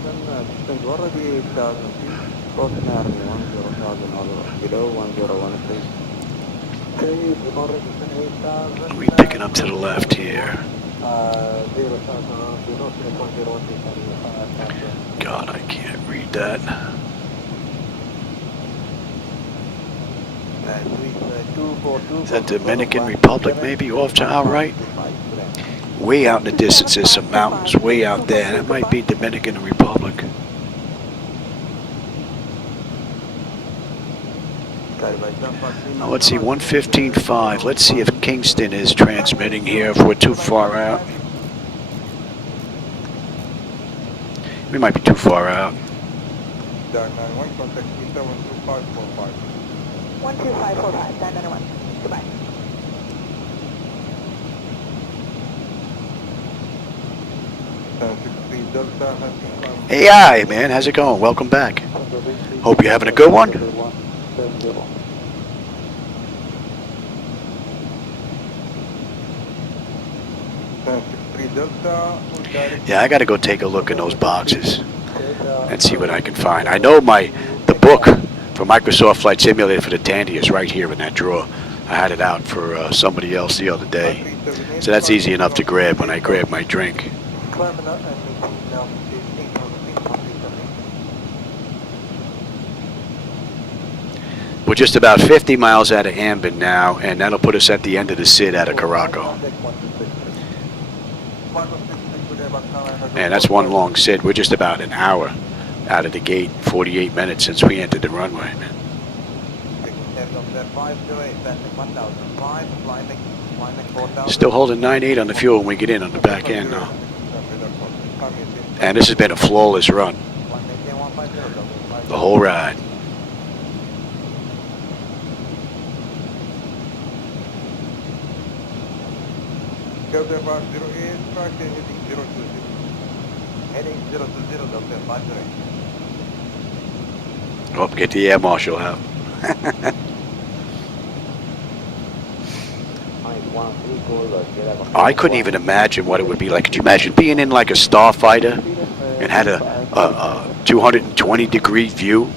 Distance already 8,000 feet, crossing Army 10,000 below 1013. Okay, We're picking up to the left here. God, I can't read that. Is that Dominican Republic maybe off to our right? Way out in the distance there's some mountains way out there. That might be Dominican Republic. Now let's see, 115.5. Let's see if Kingston is transmitting here if we're too far out. We might be too far out. 12545, 991. Goodbye. Hey, hi, man. How's it going? Welcome back. Hope you're having a good one. Yeah, I got to go take a look in those boxes and see what I can find. I know the book for Microsoft Flight Simulator for the Tandy is right here in that drawer. I had it out for somebody else the other day. So that's easy enough to grab when I grab my drink. We're just about 50 miles out of Ambon now, and that'll put us at the end of the SID out of Curacao. And that's one long SID. We're just about an hour out of the gate, 48 minutes since we entered the runway. Still holding 9.8 on the fuel when we get in on the back end now. And this has been a flawless run. The whole ride. Delta 508, track heading 020. Heading 020, Delta 508. Oh, get the air marshal out. I couldn't even imagine what it would be like. Could you imagine being in like a starfighter and had a 220-degree view,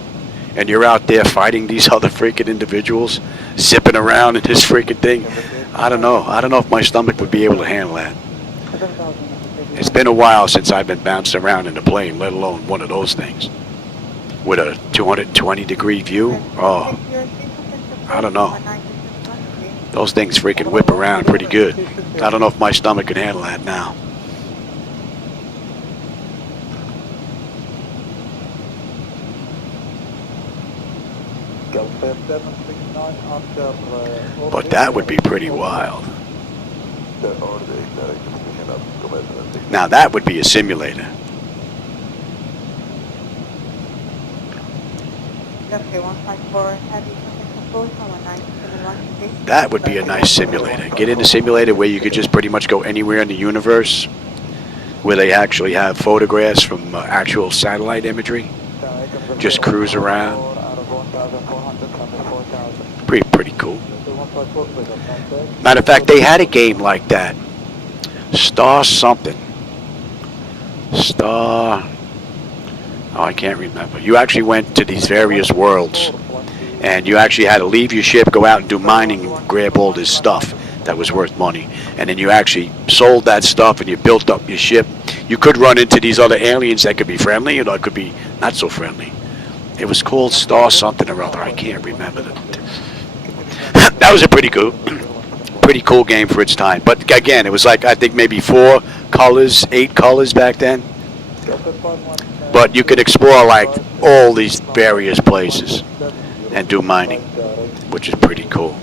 and you're out there fighting these other freaking individuals, zipping around in this freaking thing? I don't know. I don't know if my stomach would be able to handle that. It's been a while since I've been bounced around in a plane, let alone one of those things. With a 220-degree view? Oh, I don't know. Those things freaking whip around pretty good. I don't know if my stomach can handle that now. But that would be pretty wild. Now that would be a simulator. That would be a nice simulator. Get in a simulator where you could just pretty much go anywhere in the universe, where they actually have photographs from actual satellite imagery. Just cruise around. Pretty cool. Matter of fact, they had a game like that. Star something. Star... Oh, I can't remember. You actually went to these various worlds, And you actually had to leave your ship, go out and do mining, and grab all this stuff that was worth money. And then you actually sold that stuff and you built up your ship. You could run into these other aliens that could be friendly, or could be not so friendly. It was called Star something or other. I can't remember it. That was a pretty cool game for its time. But again, it was like, I think maybe 4 colors, 8 colors back then. But you could explore like all these various places and do mining, which is pretty cool.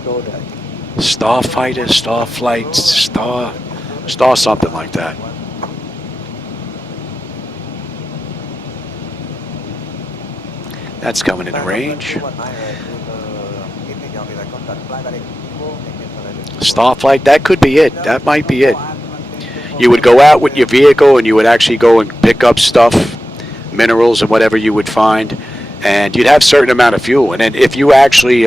Starfighter, Starflight, Star something like that. That's coming in range. Starflight, that could be it. That might be it. You would go out with your vehicle and you would actually go and pick up stuff, minerals and whatever you would find, and you'd have a certain amount of fuel. And then if you actually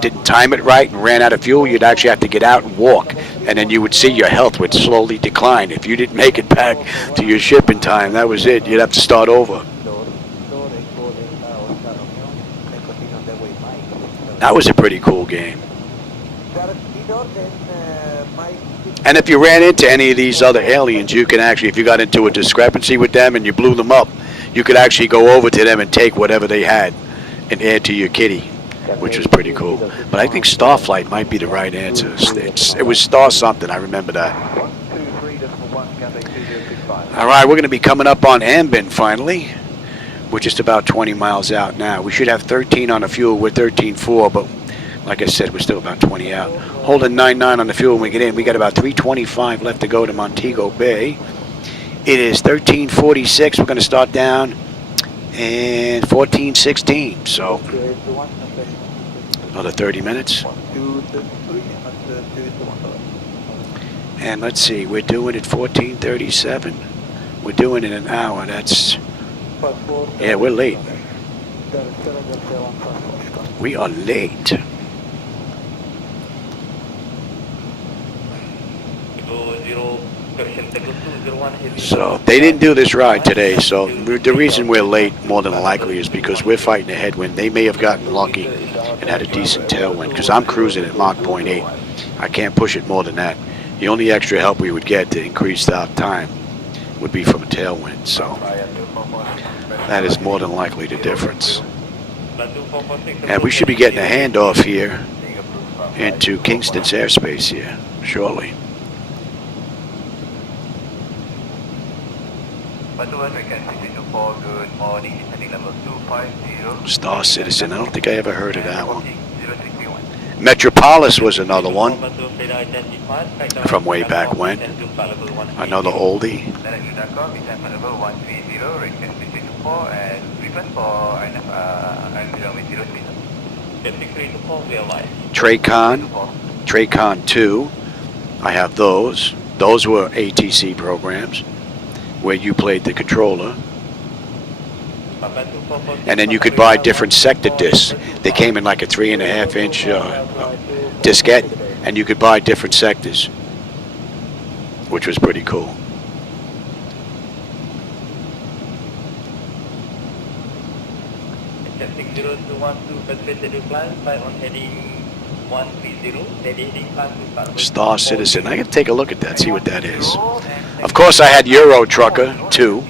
didn't time it right and ran out of fuel, you'd actually have to get out and walk. And then you would see your health would slowly decline. If you didn't make it back to your ship in time, that was it. You'd have to start over. That was a pretty cool game. And if you ran into any of these other aliens, you can actually, if you got into a discrepancy with them and you blew them up, you could actually go over to them and take whatever they had and add to your kitty, which was pretty cool. But I think Starflight might be the right answer. It was Star something, I remember that. All right, we're going to be coming up on Ambin finally. We're just about 20 miles out now. We should have 13 on the fuel. We're 13.4, but like I said, we're still about 20 out. Holding 9.9 on the fuel when we get in. We got about 325 left to go to Montego Bay. It is 13:46. We're going to start down and 14:16. So another 30 minutes. And let's see, we're doing it 14:37. We're doing it an hour. That's, yeah, we're late. We are late. So they didn't do this ride today, so the reason we're late more than likely is because we're fighting a headwind. They may have gotten lucky and had a decent tailwind, because I'm cruising at Mach 0.8. I can't push it more than that. The only extra help we would get to increase our time would be from a tailwind, so that is more than likely the difference. And we should be getting a handoff here into Kingston's airspace here shortly. Star Citizen, I don't think I ever heard of that one. Metropolis was another one from way back when. Another oldie. Traycon 2, I have those. Those were ATC programs where you played the controller. And then you could buy different sector discs. They came in like a 3.5-inch diskette, and you could buy different sectors, which was pretty cool. Star Citizen. I can take a look at that, see what that is. Of course, I had Euro Trucker too.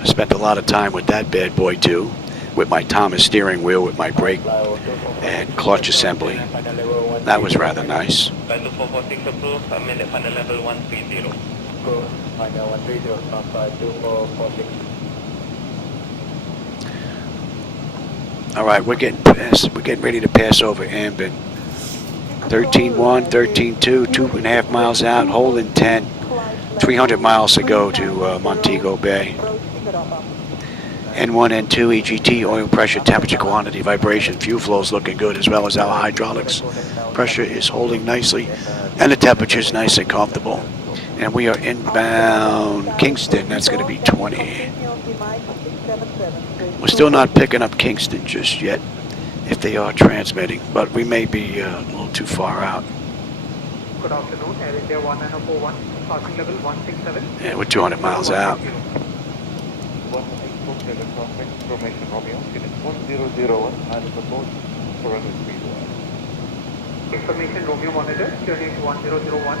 I spent a lot of time with that bad boy too, with my Thomas steering wheel, with my brake and clutch assembly. That was rather nice. All right, we're getting ready to pass over Ambin. 13.1, 13.2, 2.5 miles out, holding 10. 300 miles to go to Montego Bay. N1, N2, EGT, oil pressure, temperature, quantity, vibration, fuel flow is looking good, as well as our hydraulics. Pressure is holding nicely, and the temperature is nice and comfortable. And we are inbound Kingston. That's going to be 20. We're still not picking up Kingston just yet, if they are transmitting, but we may be a little too far out. Good afternoon, Air India 1941, parking level 167. Yeah, we're 200 miles out. 184 traffic, formation Romeo, unit 1001, and support for runway 31. Information Romeo monitor, unit 1001,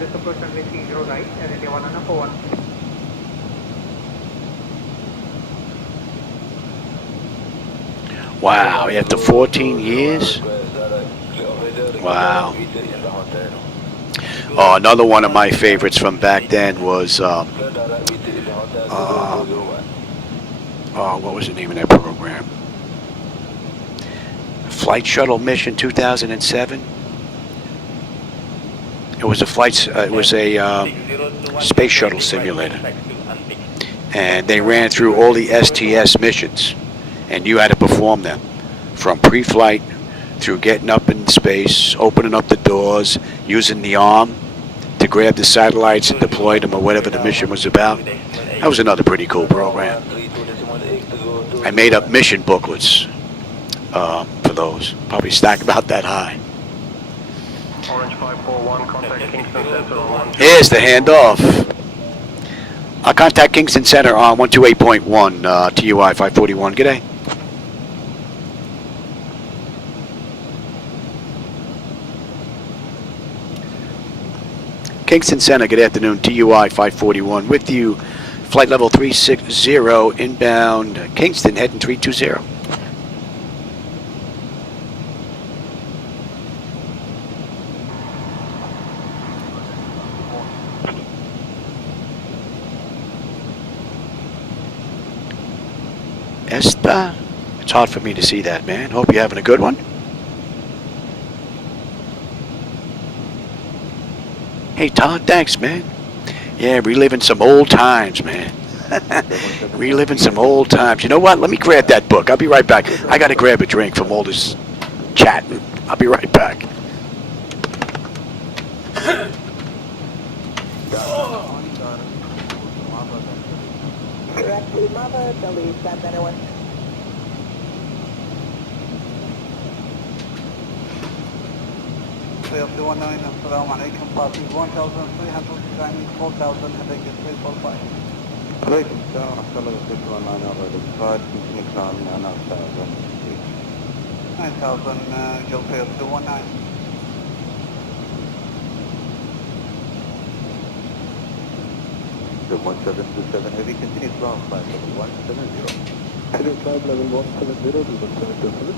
ILS approach runway 30 right, and India 1 and 1. Wow, after 14 years? Wow. Oh, another one of my favorites from back then was, what was the name of that program? Flight Shuttle Mission 2007. It was a space shuttle simulator, and they ran through all the STS missions, and you had to perform them from pre-flight through getting up in space, opening up the doors, using the arm to grab the satellites and deploy them or whatever the mission was about. That was another pretty cool program. I made up mission booklets for those. Probably stacked about that high. Orange 541, contact Kingston Center on 1. Here's the handoff. I'll contact Kingston Center on 128.1 TUI 541. G'day. Kingston Center, good afternoon, TUI 541 with you. Flight level 360 inbound Kingston, heading 320. Esta, it's hard for me to see that, man. Hope you're having a good one. Hey, Todd, thanks, man. Yeah, reliving some old times, man. Reliving some old times. You know what? Let me grab that book. I'll be right back. I got to grab a drink from all this chatting. I'll be right back. Clear 219, assalamu alaikum, passing 1,300, climbing 4,000, heading 345. Alaikum salam, Assalamu alaikum, already departed, continue climbing 9,000, Joe clear 219. So 1727 heavy, continue climb, flight level 170. Heading climb level 170 to 1727.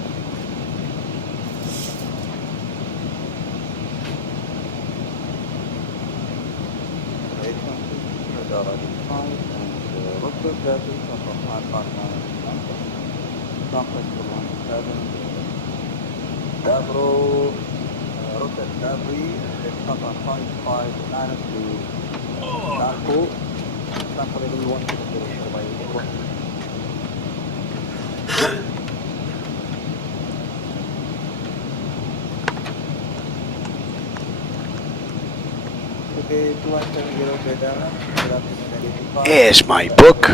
Here's my book.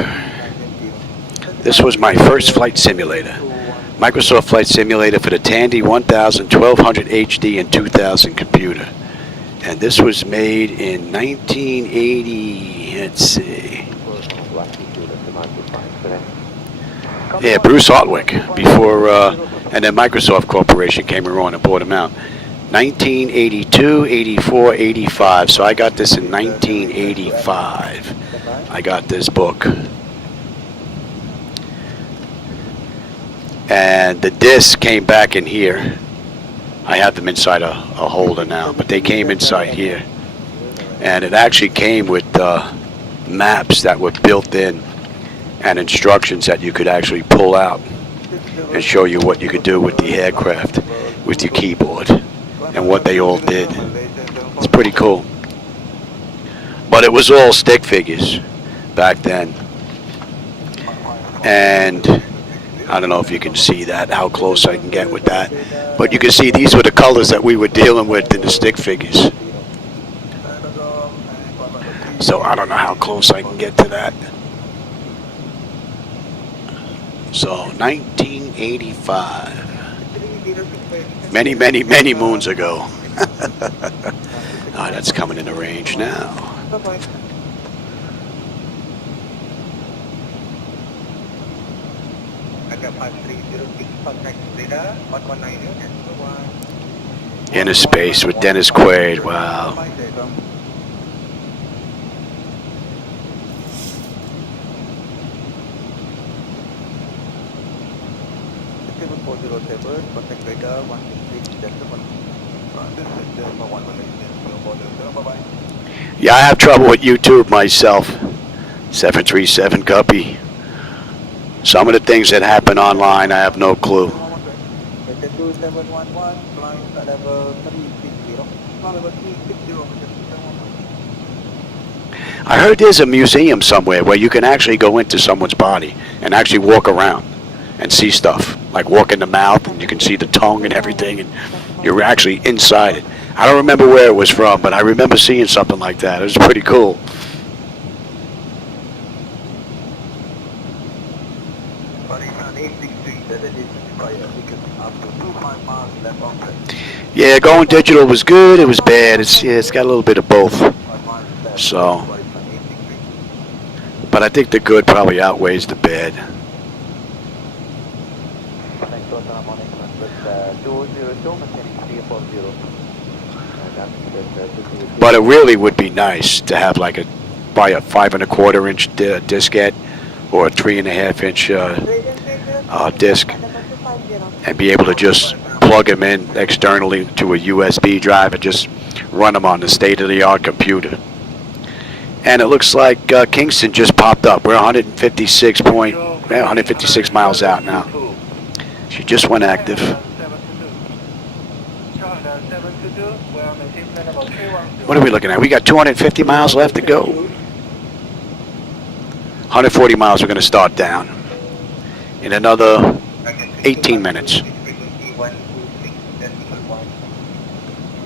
This was my first flight simulator. Microsoft Flight Simulator for the Tandy 1000 1200 HD and 2000 computer. And this was made in 1980, let's see. Yeah, Bruce Hartwick, before, and then Microsoft Corporation came around and bought him out. 1982, 84, 85. So I got this in 1985. I got this book. And the discs came back in here. I have them inside a holder now, but they came inside here. And it actually came with maps that were built in and instructions that you could actually pull out and show you what you could do with the aircraft, with your keyboard, and what they all did. It's pretty cool. But it was all stick figures back then. And I don't know if you can see that, how close I can get with that. But you can see these were the colors that we were dealing with in the stick figures. So I don't know how close I can get to that. So 1985. Many, many, many moons ago. That's coming into range now. Inner space with Dennis Quaid. Wow. Contact radar 166 decimal. This is Delta 1 Malaysia. Bye-bye. Yeah, I have trouble with YouTube myself. 737 copy. Some of the things that happen online, I have no clue. Delta 2711, flying level 360. Level 360. I heard there's a museum somewhere where you can actually go into someone's body and actually walk around and see stuff. Like walk in the mouth and you can see the tongue and everything, and you're actually inside it. I don't remember where it was from, but I remember seeing something like that. It was pretty cool. Yeah, going digital was good. It was bad. It's got a little bit of both. So, but I think the good probably outweighs the bad. But it really would be nice to have like buy a 5 1/4 inch diskette or a 3.5 inch disc, and be able to just plug them in externally to a USB drive and just run them on the state-of-the-art computer. And it looks like Kingston just popped up. We're 156 miles out now. She just went active. What are we looking at? We got 250 miles left to go. 140 miles we're going to start down in another 18 minutes.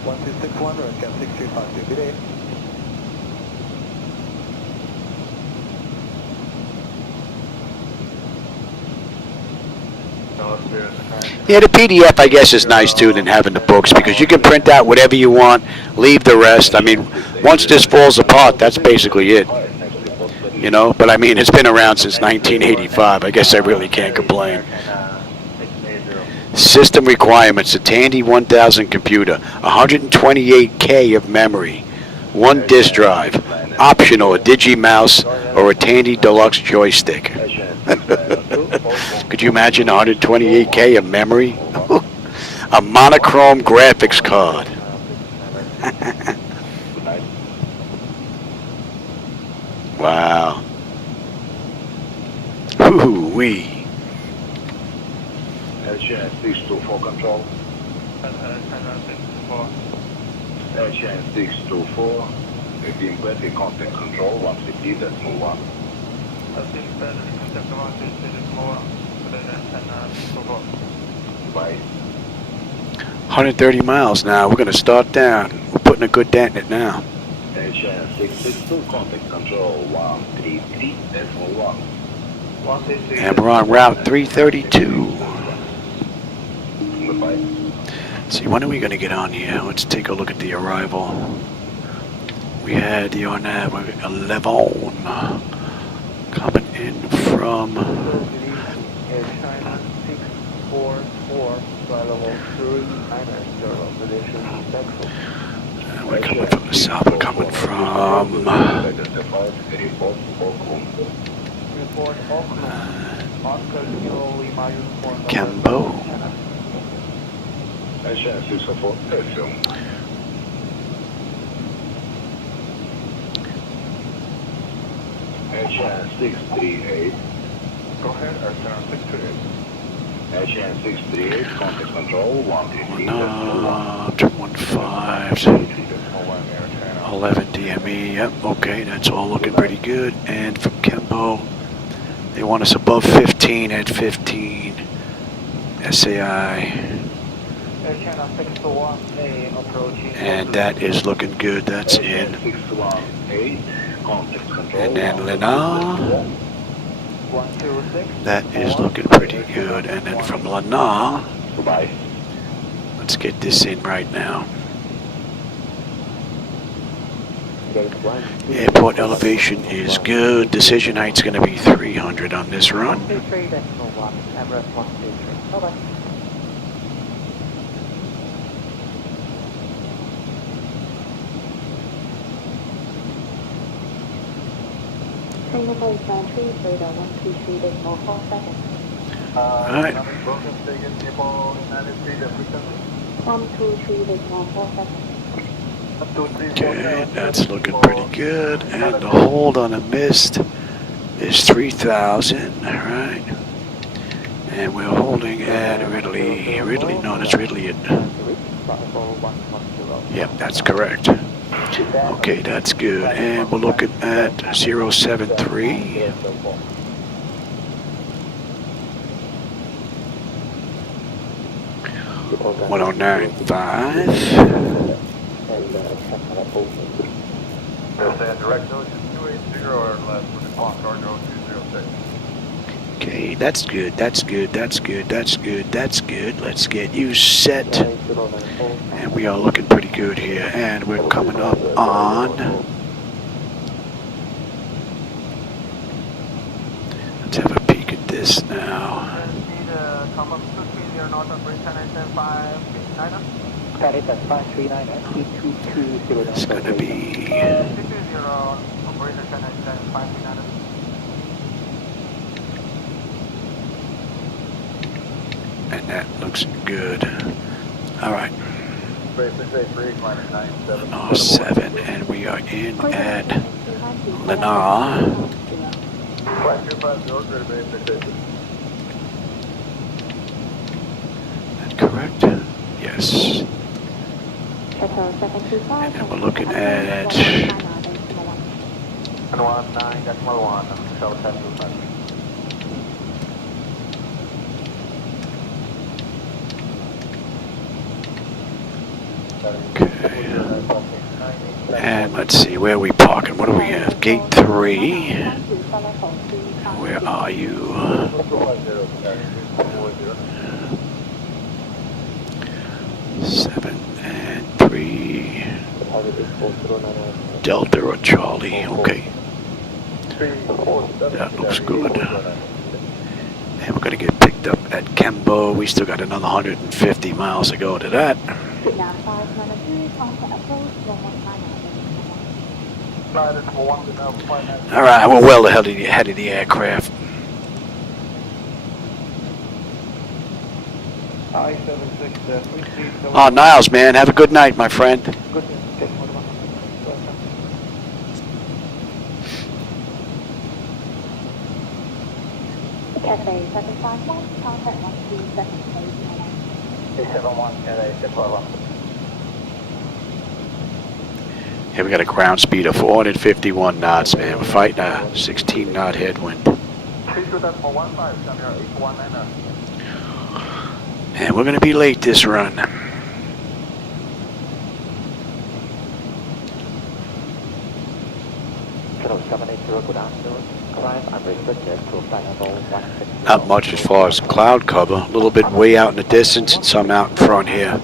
1661 or 6352. Good day. Yeah, the PDF, I guess, is nice too than having the books, because you can print out whatever you want, leave the rest. I mean, once this falls apart, that's basically it. You know, but I mean, it's been around since 1985. I guess I really can't complain. System requirements: a Tandy 1000 computer, 128K of memory, 1 disk drive, optional a DigiMouse or a Tandy Deluxe joystick. Could you imagine 128K of memory? A monochrome graphics card. Wow. Ooh-wee. LCN 624 control. LCN 624. Being ready, contact control 150.1. 130 miles now. We're going to start down. We're putting a good dent in it now. LCN 662, contact control 133.1. And we're on route 332. Let's see, when are we going to get on here? Let's take a look at the arrival. We had the ONAV 11 coming in from China 644, level 390, we're coming from the south. We're coming from Cambo. HN 638. Go ahead, Arsenal 638. HN 638, contact control 150. 11 DME. Yep, okay, that's all looking pretty good. And from Kembo, they want us above 15 at 15. SAI. And that is looking good. That's in. And then Laminar. That is looking pretty good. And then from Laminar, let's get this in right now. Airport elevation is good. Decision height's going to be 300 on this run. 123.1, Emirates 123. Bye-bye. Singapore is 93, radar 133.4 seconds. Alright. 123.14 seconds. Okay, that's looking pretty good. And the hold on a mist is 3,000. Alright. And we're holding at Ridley. No, that's Ridley. Yep, that's correct. Okay, that's good. And we're looking at 073. 1095. Direct nose is 280 or less with the clock cargo 206. Okay, that's good, that's good, that's good, that's good, that's good. Let's get you set. And we are looking pretty good here. And we're coming up on... Let's have a peek at this now. It's going to be... And that looks good. All right. 7, and we are in at Laminar. That's correct? Yes. And then we're looking at... 119.1. Okay. And let's see, where are we parking? What do we have? Gate 3. Where are you? 7 and 3. Delta or Charlie. Okay. That looks good. And we're going to get picked up at Kembo. We still got another 150 miles to go to that. Alright, we're well ahead of the aircraft. Oh, Niles, man, have a good night, my friend. Cafe 751, contact 127. Here we got a ground speed of 451 knots, man. We're fighting a 16 knot headwind. And we're going to be late this run. Not much as far as cloud cover. A little bit way out in the distance and some out in front here.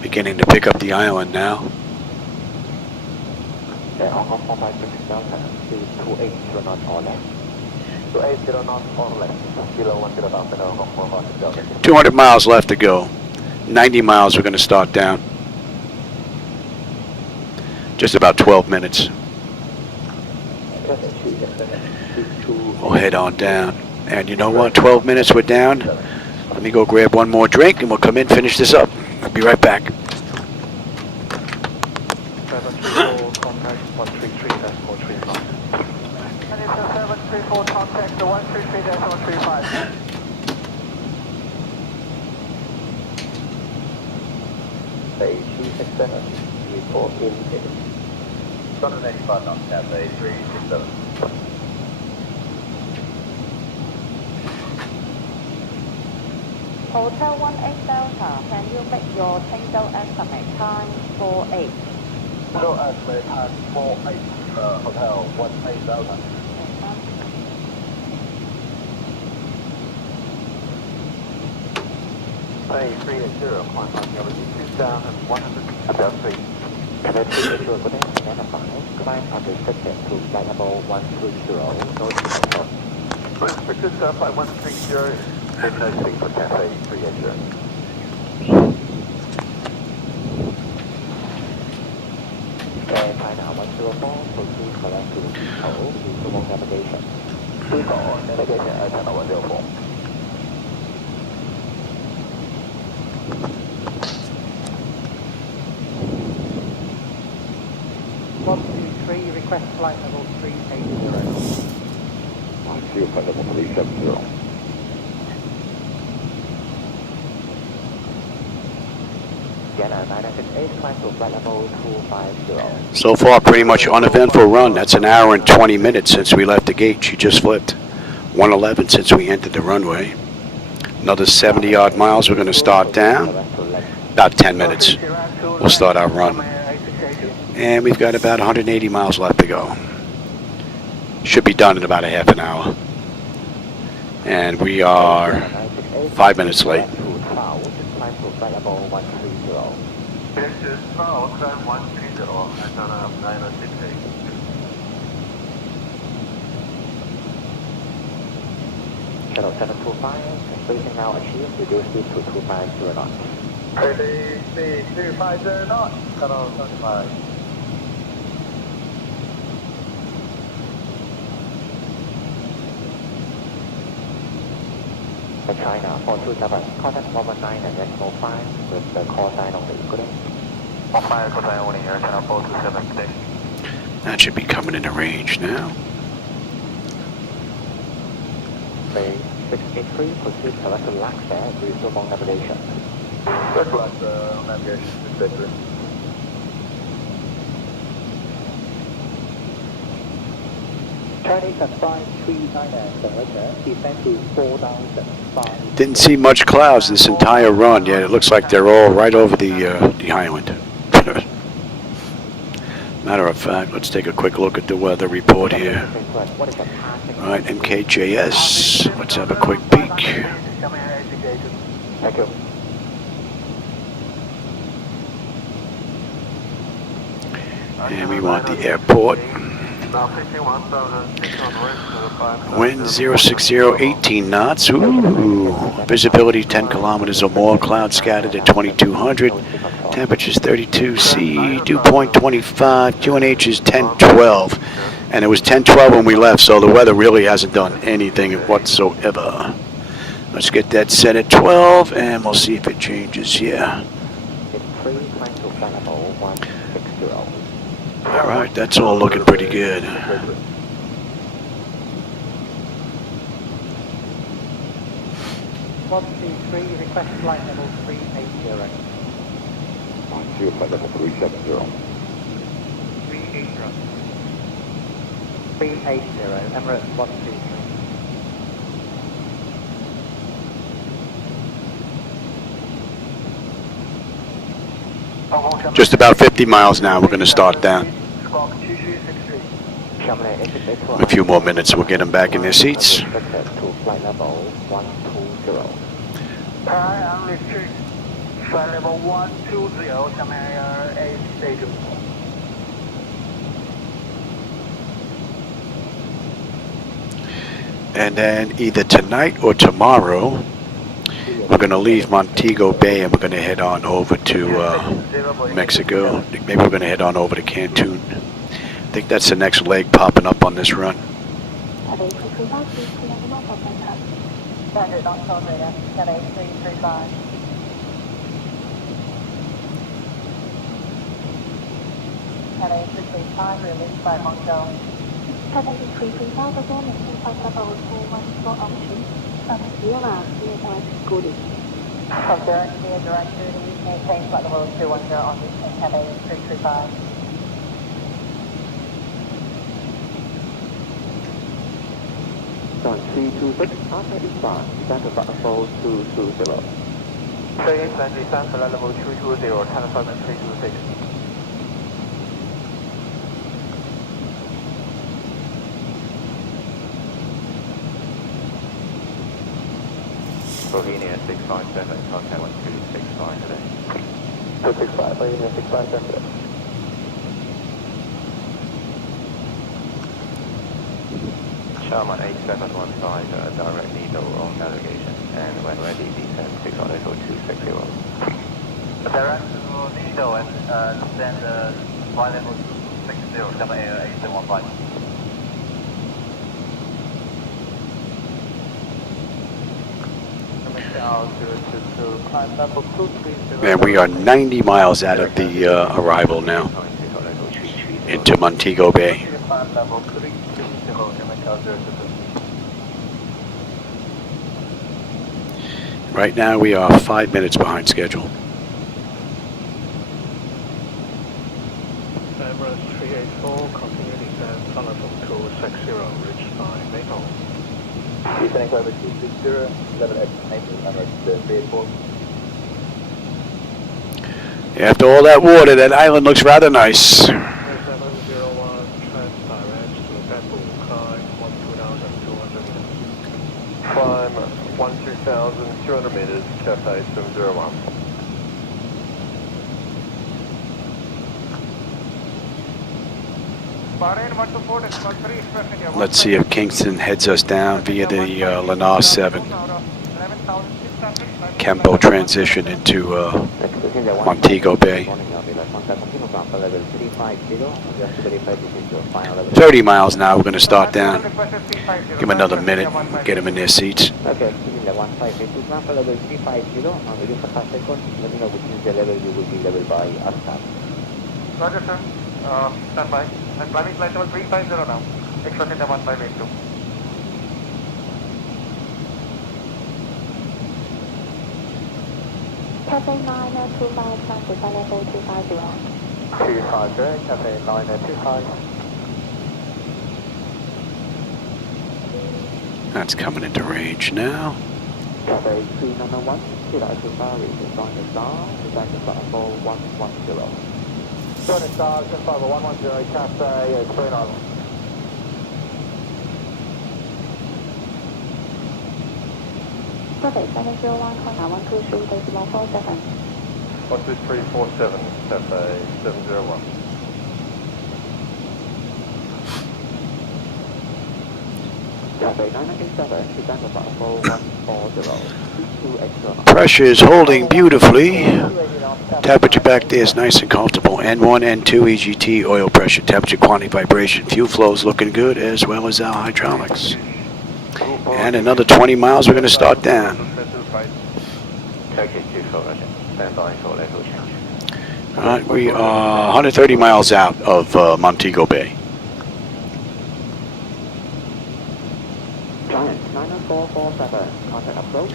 Beginning to pick up the island now. Yeah, Hong Kong 45 Delta, 280 knots or less. 280 knots or less. Kilo 10 Delta, Hong Kong 45 Delta. 200 miles left to go. 90 miles we're going to start down. Just about 12 minutes. We'll head on down. And you know what? 12 minutes we're down. Let me go grab one more drink and we'll come in, finish this up. I'll be right back. 734, contact 133.35. 734, contact 133.35. Say 267, report indicated. 185 knots, Cafe 367. Hotel 18 Delta, can you make your changeout estimate time for 8? Changeout estimate time for 8, Hotel 18 Delta. Say 380, climb on the 2100, about 3. Cadet 3 Visual, good day, and advise, climb unrestricted to flight level 130, no control. Restricted flight 130, station for Cafe 380. And China 104, proceed correct to Zibo, Zibo navigation. Zibo, navigation at China 104. Request flight level 380. Zero flight level 370. Vienna 968, climb to flight level 250. So far, pretty much uneventful run. That's an hour and 20 minutes since we left the gate. She just flipped 111 since we entered the runway. Another 70 odd miles. We're going to start down. About 10 minutes. We'll start our run. And we've got about 180 miles left to go. Should be done in about a half an hour. And we are 5 minutes late. Shuttle 725, spacing now achieved, reduce speed to 250 knots. Ready, speed 250 knots, Shuttle 75. China 427, contact 119 and decimal 5 with the call sign only. Good day. 15, call sign only here, China 427, good day. That should be coming into range now. Bay 683, proceed correct to Laxer, resume navigation. Correct navigation, 683. Chinese at 539, descend to 4,005. Didn't see much clouds this entire run yet. It looks like they're all right over the island. Matter of fact, let's take a quick look at the weather report here. All right, MKJS. Let's have a quick peek. Thank you. And we want the airport. Wind 060, 18 knots. Ooh. Visibility 10 kilometers or more. Clouds scattered at 2200. Temperatures 32 C. Dew point 25. QNH is 1012. And it was 1012 when we left, so the weather really hasn't done anything whatsoever. Let's get that set at 12, and we'll see if it changes here. All right, that's all looking pretty good. Request flight level 380. Zero flight level 370. 380, Emirates 123. Just about 50 miles now. We're going to start down. A few more minutes, we'll get them back in their seats. Flight level 120. Flight level 120, Shanghai A station. And then either tonight or tomorrow, we're going to leave Montego Bay and we're going to head on over to Mexico. Maybe we're going to head on over to Cancun. I think that's the next leg popping up on this run. Cathay 335, released by Montego. Cathay 335, performance in flight level 214 altitude. From direct via direct duty, maintain flight level 210 on reaching Cathay 335. John 326, after eastbound, descend to flight level 220. Train descend flight level 220, transfer 326. Bohemia 657, contact 1265 today. 265, Bohemia 657. Sharman 8715, direct needle on navigation, and when ready, descend 60260. Direct to needle and descend flight level 260, 78715. And we are 90 miles out of the arrival now into Montego Bay. Right now we are 5 minutes behind schedule. Emirates 384, continue descent, telephone 260, reach by NATO. Descending over 260, level X, Emirates 384. After all that water, that island looks rather nice. 701, trans direct to Bamboo, climb 12,200 meters. Climb 12,200 meters, Cafe 701. Let's see if Kingston heads us down via the Laminar 7. Cambo transition into Montego Bay. 30 miles now, we're going to start down. Give them another minute, get them in their seats. Okay, level 15, level 350, on the use of 5 seconds, let me know which is the level you will be level by ASTAR. Roger, sir. Stand by. I'm planning flight level 350 now. Express into 1582. Cafe 925, transit by level 250. 250, Cafe 925. That's coming into range now. Cafe 391, Kilo Alpha, reach on the star, design the start for 110. Join the star, 110, Cafe 391. Cafe 701, contact 123.47. 12347, Cafe 701. Cafe 997, design the start for 140. Pressure is holding beautifully. Temperature back there is nice and comfortable. N1, N2, EGT, oil pressure, temperature, quantity, vibration, fuel flow is looking good, as well as our hydraulics. And another 20 miles, we're going to start down. All right, we are 130 miles out of Montego Bay. Giant 90447, contact approach.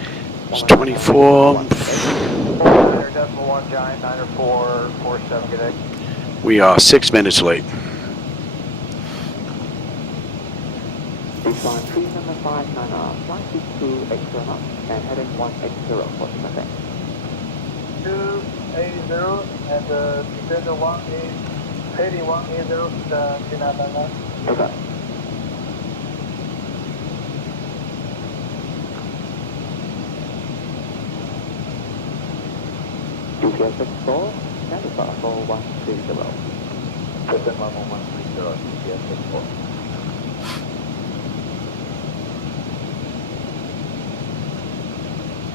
It's 24. 4.1 Giant 90447, good day. We are 6 minutes late. Decline 3759, flight 62 extra knots, and heading 180 for the Cafe. 280, and descender 1 is 8180, Dinadana. Okay. GPS 64, and the start for 130. Present 130, GPS 64.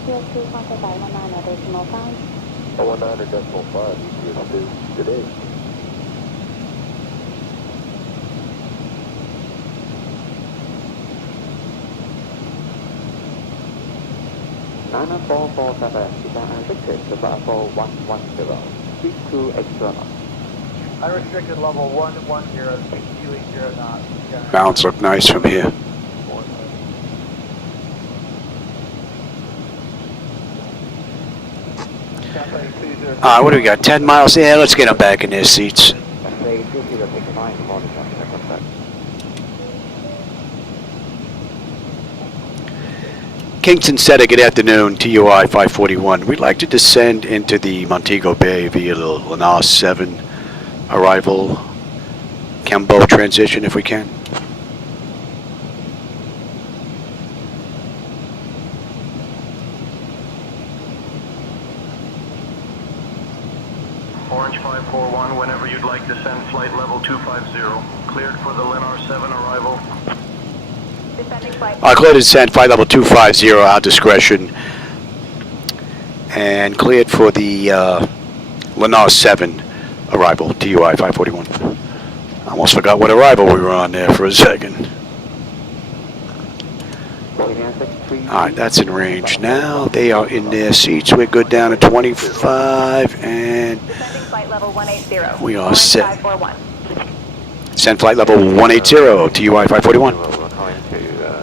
PS2, contact by 19.5. 19.5, GPS2, good day. Niner 447, design unrestricted, the bar for 110, speed 2 extra knots. Unrestricted level 110, 280 knots. Mountains look nice from here. What do we got? 10 miles? Yeah, let's get them back in their seats. Kingston Center, good afternoon, TUI 541. We'd like to descend into the Montego Bay via the Laminar 7 arrival, Cambo transition if we can. Orange 541, whenever you'd like to send flight level 250. Cleared for the Laminar 7 arrival. Cleared and sent, flight level 250, our discretion. And cleared for the Laminar 7 arrival, TUI 541. I almost forgot what arrival we were on there for a second. Alright, that's in range now. They are in their seats. We're good down to 25 and we are set. Send flight level 180, TUI 541.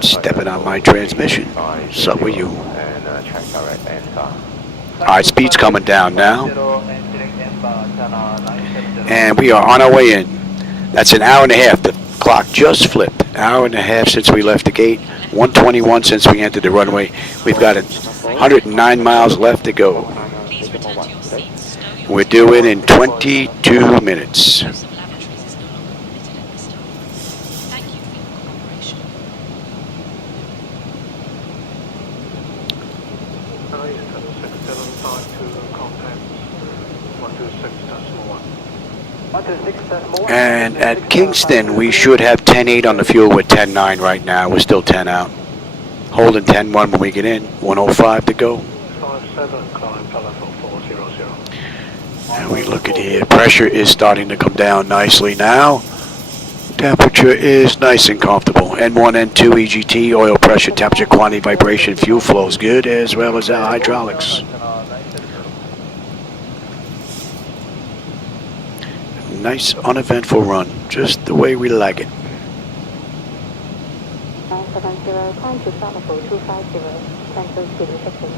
Stepping on my transmission. What's up with you? Alright, speed's coming down now. And we are on our way in. That's an hour and a half. The clock just flipped. Hour and a half since we left the gate. 121 since we entered the runway. We've got 109 miles left to go. We're due in 22 minutes. And at Kingston, we should have 10.8 on the fuel. We're 10.9 right now. We're still 10 out. Holding 10.1 when we get in. 105 to go. And we look at here. Pressure is starting to come down nicely now. Temperature is nice and comfortable. N1, N2, EGT, oil pressure, temperature, quantity, vibration, fuel flow is good, as well as our hydraulics. Nice, uneventful run, just the way we like it. 970, time to start level 250, cancel city check-in.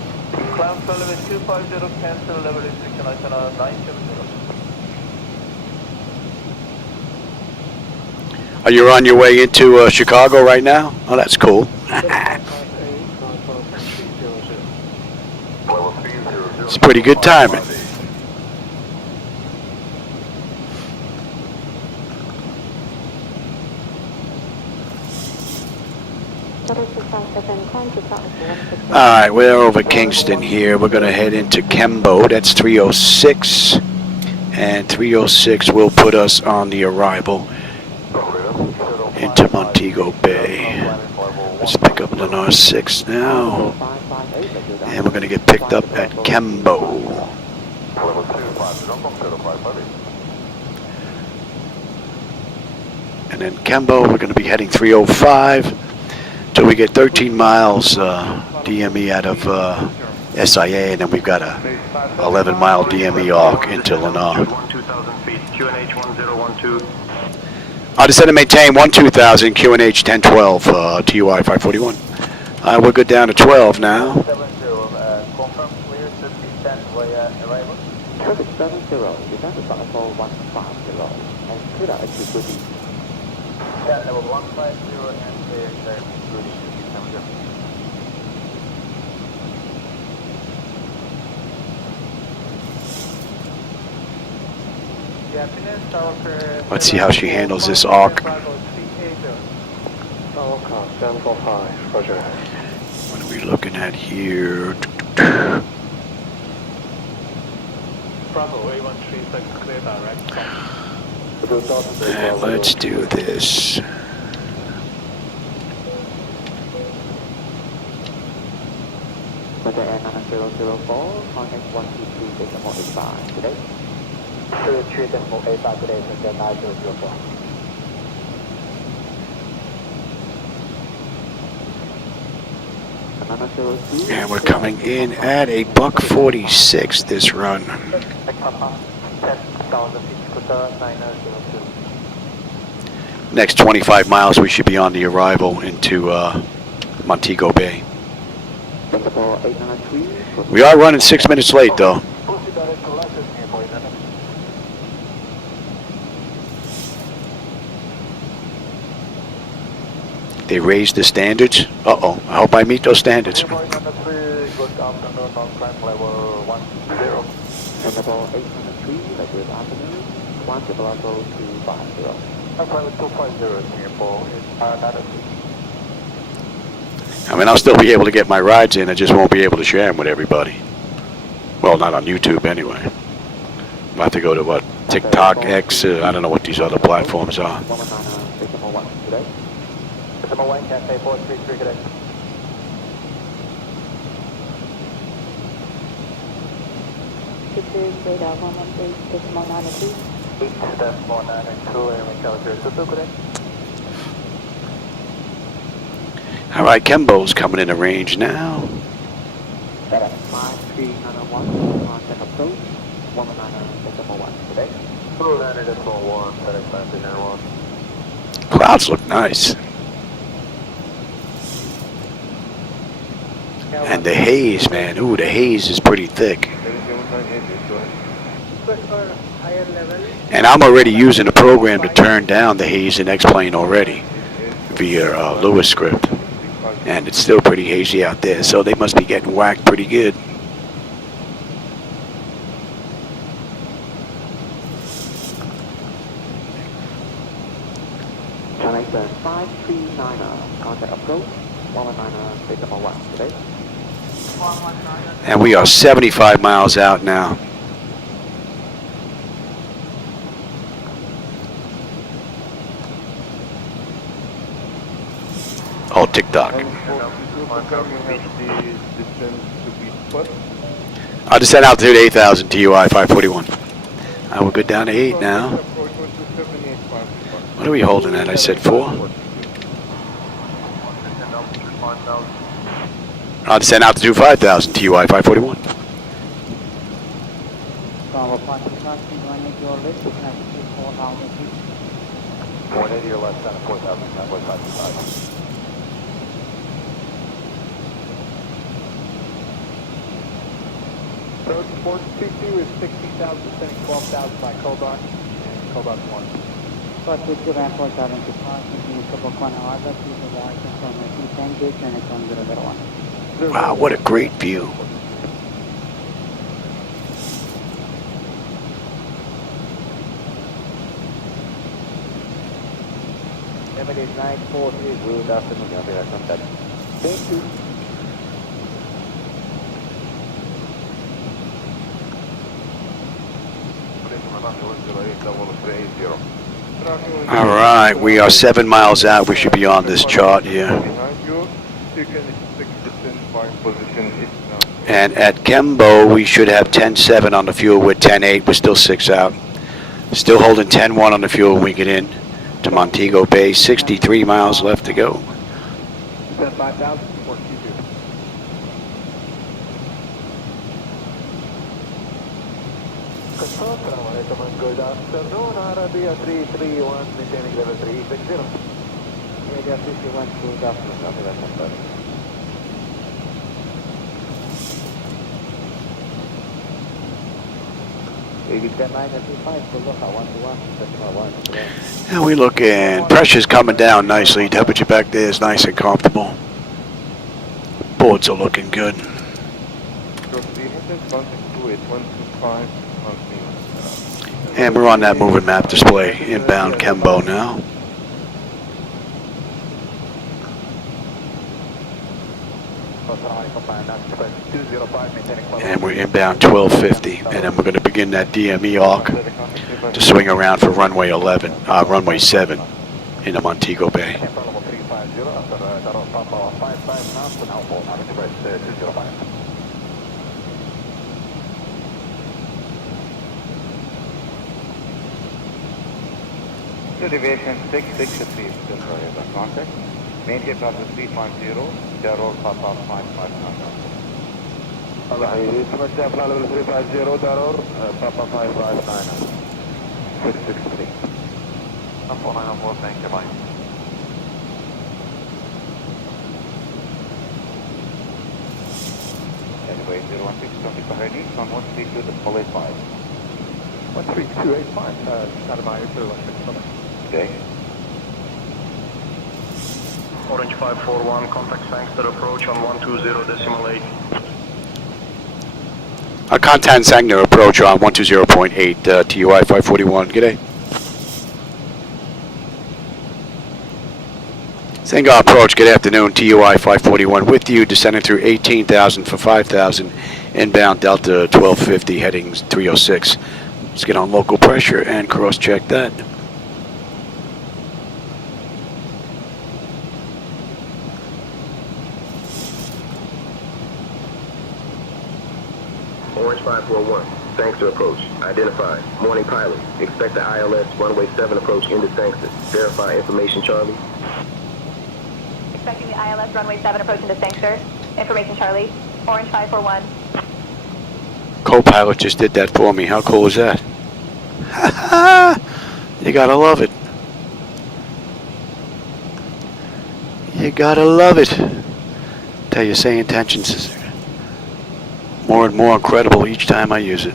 Climb to level 250, cancel level restriction, 970. Are you on your way into Chicago right now? Oh, that's cool. It's pretty good timing. Alright, we're over Kingston here. We're going to head into Kembo. That's 306. And 306 will put us on the arrival into Montego Bay. Let's pick up Laminar 6 now. And we're going to get picked up at Kembo. And then Kembo, we're going to be heading 305. So we get 13 miles DME out of SIA, and then we've got a 11-mile DME arc into Laminar. Descend and maintain 12,000 QNH 1012 TUI 541. We're good down to 12 now. Traffic 70, descend to start level 150, and clear out exit duty. Yeah, level 150 and Let's see how she handles this arc. What are we looking at here? And let's do this. Air 9004, contact 123.85 today. 223.85 today, Air 9004. And we're coming in at a $146 this run. Next 25 miles we should be on the arrival into Montego Bay. We are running 6 minutes late though. They raised the standards. Uh-oh, I hope I meet those standards. I mean, I'll still be able to get my rides in, I just won't be able to share them with everybody. Well, not on YouTube anyway. I'll have to go to what, TikTok, X, I don't know what these other platforms are. Decimal 1, Cathay 433, correct. This is radar 118.92. 8.92, and we shall 022, correct. All right, Kembo's coming into range now. That 5391, contact approach, 119.1, correct. 290.1, correct, 5391. Clouds look nice. And the haze, man. Ooh, the haze is pretty thick. And I'm already using the program to turn down the haze in X-Plane already via Lewis script. And it's still pretty hazy out there, so they must be getting whacked pretty good. Challenger 539, contact approach, 119.1, correct. And we are 75 miles out now. Oh, TikTok. I'll just send altitude 8,000 TUI 541. We're good down to 8 now. What are we holding at? I said 4. I'll just send altitude 5,000 TUI 541. Bravo 180 your left, 94 down the street. 180 your left, 4,000, 9.55. Road Sport 22 is 16,000, sending 12,000 by Cobalt, and Cobalt 1. First with your airport 75, making a couple of 1 hour, please avoid information 10 gate and it's 1001. Wow, what a great view. Emirates 943, good afternoon, Emirates contact. Thank you. All right, we are 7 miles out. We should be on this chart here. And at Kembo, we should have 10.7 on the fuel with 10.8. We're still 6 out. Still holding 10.1 on the fuel when we get in to Montego Bay. 63 miles left to go. 5,000 for Q2. Good afternoon, Arabia 331, maintaining level 360. Arabia 331, good afternoon, Arabia contact. And we looking, pressure's coming down nicely. Temperature back there is nice and comfortable. Boards are looking good. And we're on that moving map display, inbound Kembo now. And we're inbound 1250, and then we're going to begin that DME arc to swing around for runway 11, runway 7 into Montego Bay. Deviation 663 is still the contact. Maintain process 3.0, Darrow Papa 559. Alright, Smash Plan level 350, Darrow Papa 559. 663. 4904, thank you, bye. Anyway, 016 ready, from 132 to Polly 5. 13285, Santa 016. Okay. Orange 541, contact Sangster approach on 120.8. Contact Sangster approach on 120.8, TUI 541, g'day. Sangha approach, good afternoon, TUI 541 with you, descending through 18,000 for 5,000, inbound Delta 1250, heading 306. Let's get on local pressure and cross-check that. Orange 541. Sangster approach. Identified. Morning pilot. Expect the ILS runway 7 approach into Sangster. Verify information, Charlie. Expecting the ILS runway 7 approach into Sangster. Information, Charlie. Orange 541. Co-pilot just did that for me. How cool is that? You gotta love it. You gotta love it. Tell you, say intentions is more and more incredible each time I use it.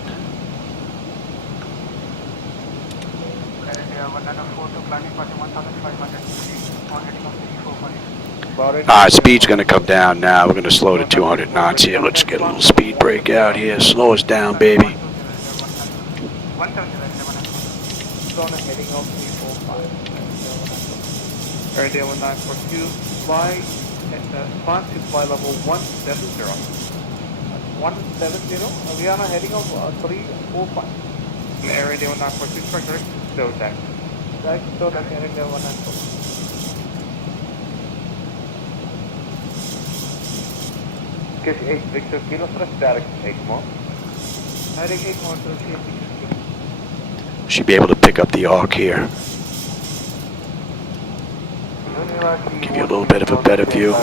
Speed's gonna come down now. We're gonna slow to 200 knots here. Let's get a little speed break out here. Slow us down, baby. Area 1942, fly to fly level 170. 170, we are on a heading of 345. Area 1942, correct, so tax. Right, so tax, area 1942. Kiss 8 Victor Kilo, press direct 8 more. Direct 8 more to Victor Kilo. Should be able to pick up the arc here. Give you a little bit of a better view.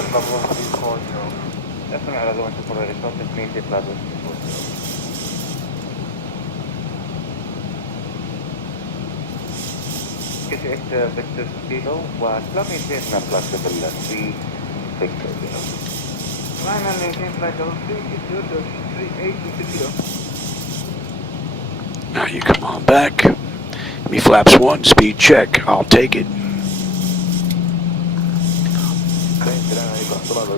Now you come on back. Give me flaps 1, speed check. I'll take it.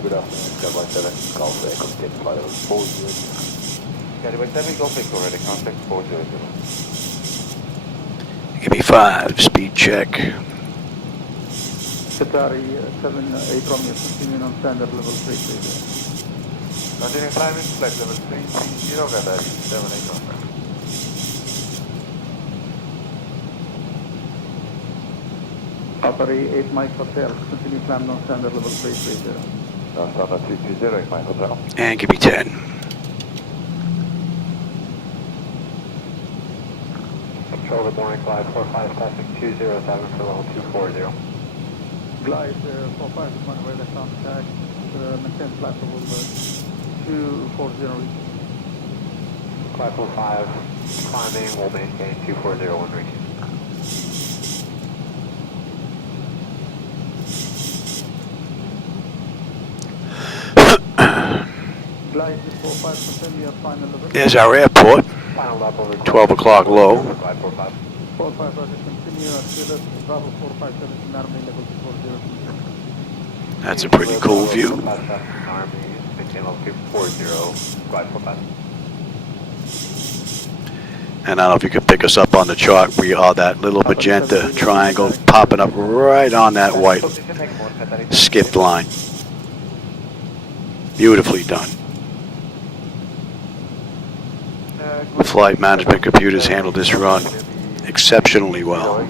Good afternoon, Cowboy 7, Golf Echo, take flight level 400. Cowboy 7, Golf Echo, ready, contact 400. Give me 5, speed check. Qatari 7-8 Romeo, continuing on standard level 330. Continuing climbing, flight level 330, Qatari 7-8 Romeo. Qatari 8 Mike Hotel, continue climb on standard level 330. Standard 330, 8 Mike Hotel. And give me 10. Control, good morning, glide 45, passing 207 for level 240. Glide 45 is one way left contact, maintain flight level 240. Glide 45, climbing, will maintain 240 when reaching. Glide 45, continue your final level. There's our airport. 12 o'clock low. 45, continue at Philip, Bravo 457, Army level 240. That's a pretty cool view. And I don't know if you can pick us up on the chart. We are that little magenta triangle popping up right on that white skipped line. Beautifully done. The flight management computers handled this run exceptionally well.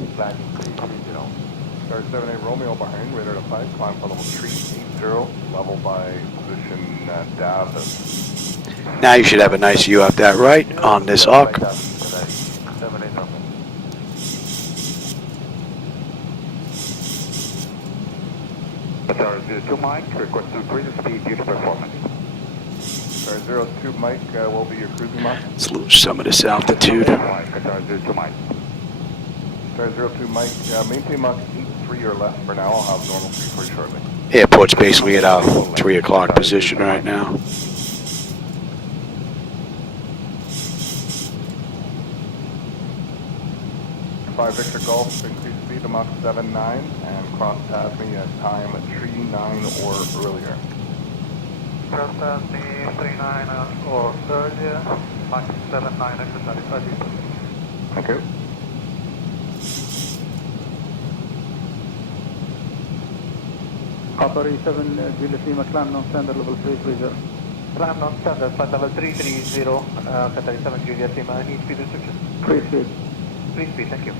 78 Romeo behind, radar to 5, climb for level 380, level by position Davos. Now you should have a nice view out that right on this arc. Qatar 02 Mike, request to increase the speed due to performance. Qatar 02 Mike, will be your cruising mark. Let's lose some of this altitude. Qatar 02 Mike. Qatar 02 Mike, maintain Mach 83 or less for now. I'll have normal speed for you shortly. Airport's basically at our 3 o'clock position right now. Five Victor Golf, increase speed to Mach 79 and cross past me at time 39 or earlier. Cross past me 39 or earlier, Mach 79 exercise. Thank you. Qatari 7 Julius Lima, climb on standard level 330. Climb on standard, flight level 330, Qatari 7 Julius Lima, I need speed restriction. Free speed. Free speed, thank you.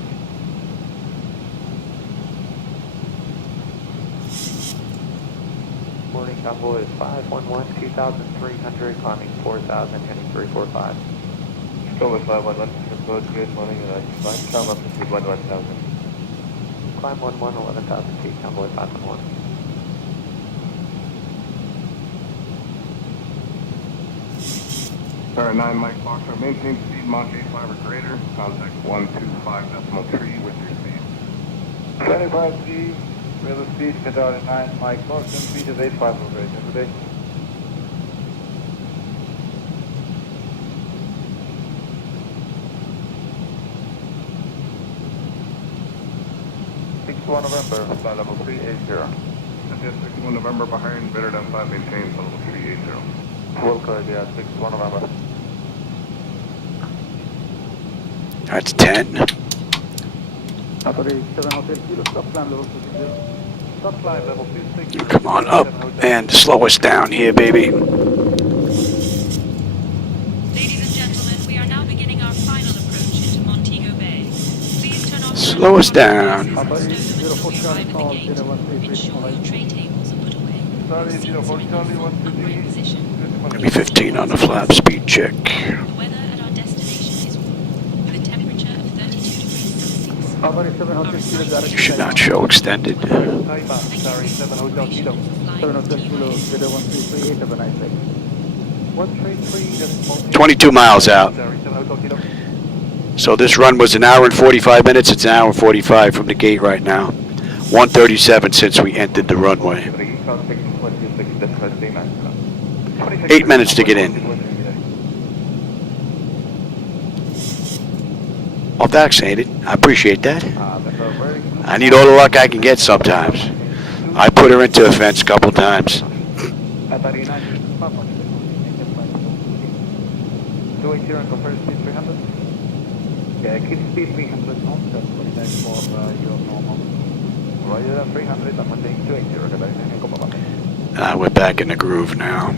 morning, convoy 511, 2,300, climbing 4,000, heading 345. Convoy 511, good morning, climb up to 11,000. Climb 11, 11,000 feet, convoy 511. Star 9 Mike Foxtrot, maintain speed Mach 5 or greater, contact 125.3 with your speed. 25G, we have a speed, Qatar 9 Mike Foxtrot, speed is 85 or greater. Good day. November, flight level 380. Yes, 61 November behind, better than 5, maintain level 380. Full clear, yeah, 61 November. That's 10. Operator 7 Hotel Kilo, stop climb level 20. Stop climb level 26. Come on up and slow us down here, baby. Ladies and gentlemen, we are now beginning our final approach into Montego Bay. Please turn off Slow us down. Ensure your tray tables are put away. Give me 15 on the flap, speed check. The weather at our destination is warm, with a temperature of 32 degrees Celsius. You should not show extended. 7 Hotel Kilo. 7 Hotel Kilo, 01338, have a nice day. 133, 22 miles out. So this run was an hour and 45 minutes. It's an hour and 45 from the gate right now. 1:37 since we entered the runway. 8 minutes to get in. Well, vaccinated. I appreciate that. I need all the luck I can get sometimes. I put her into a fence a couple times. 280 and compare speed 300. Yeah, keep speed 300 knots, that's what it is for your normal. Roger that 300, I'm on 280, We're back in the groove now.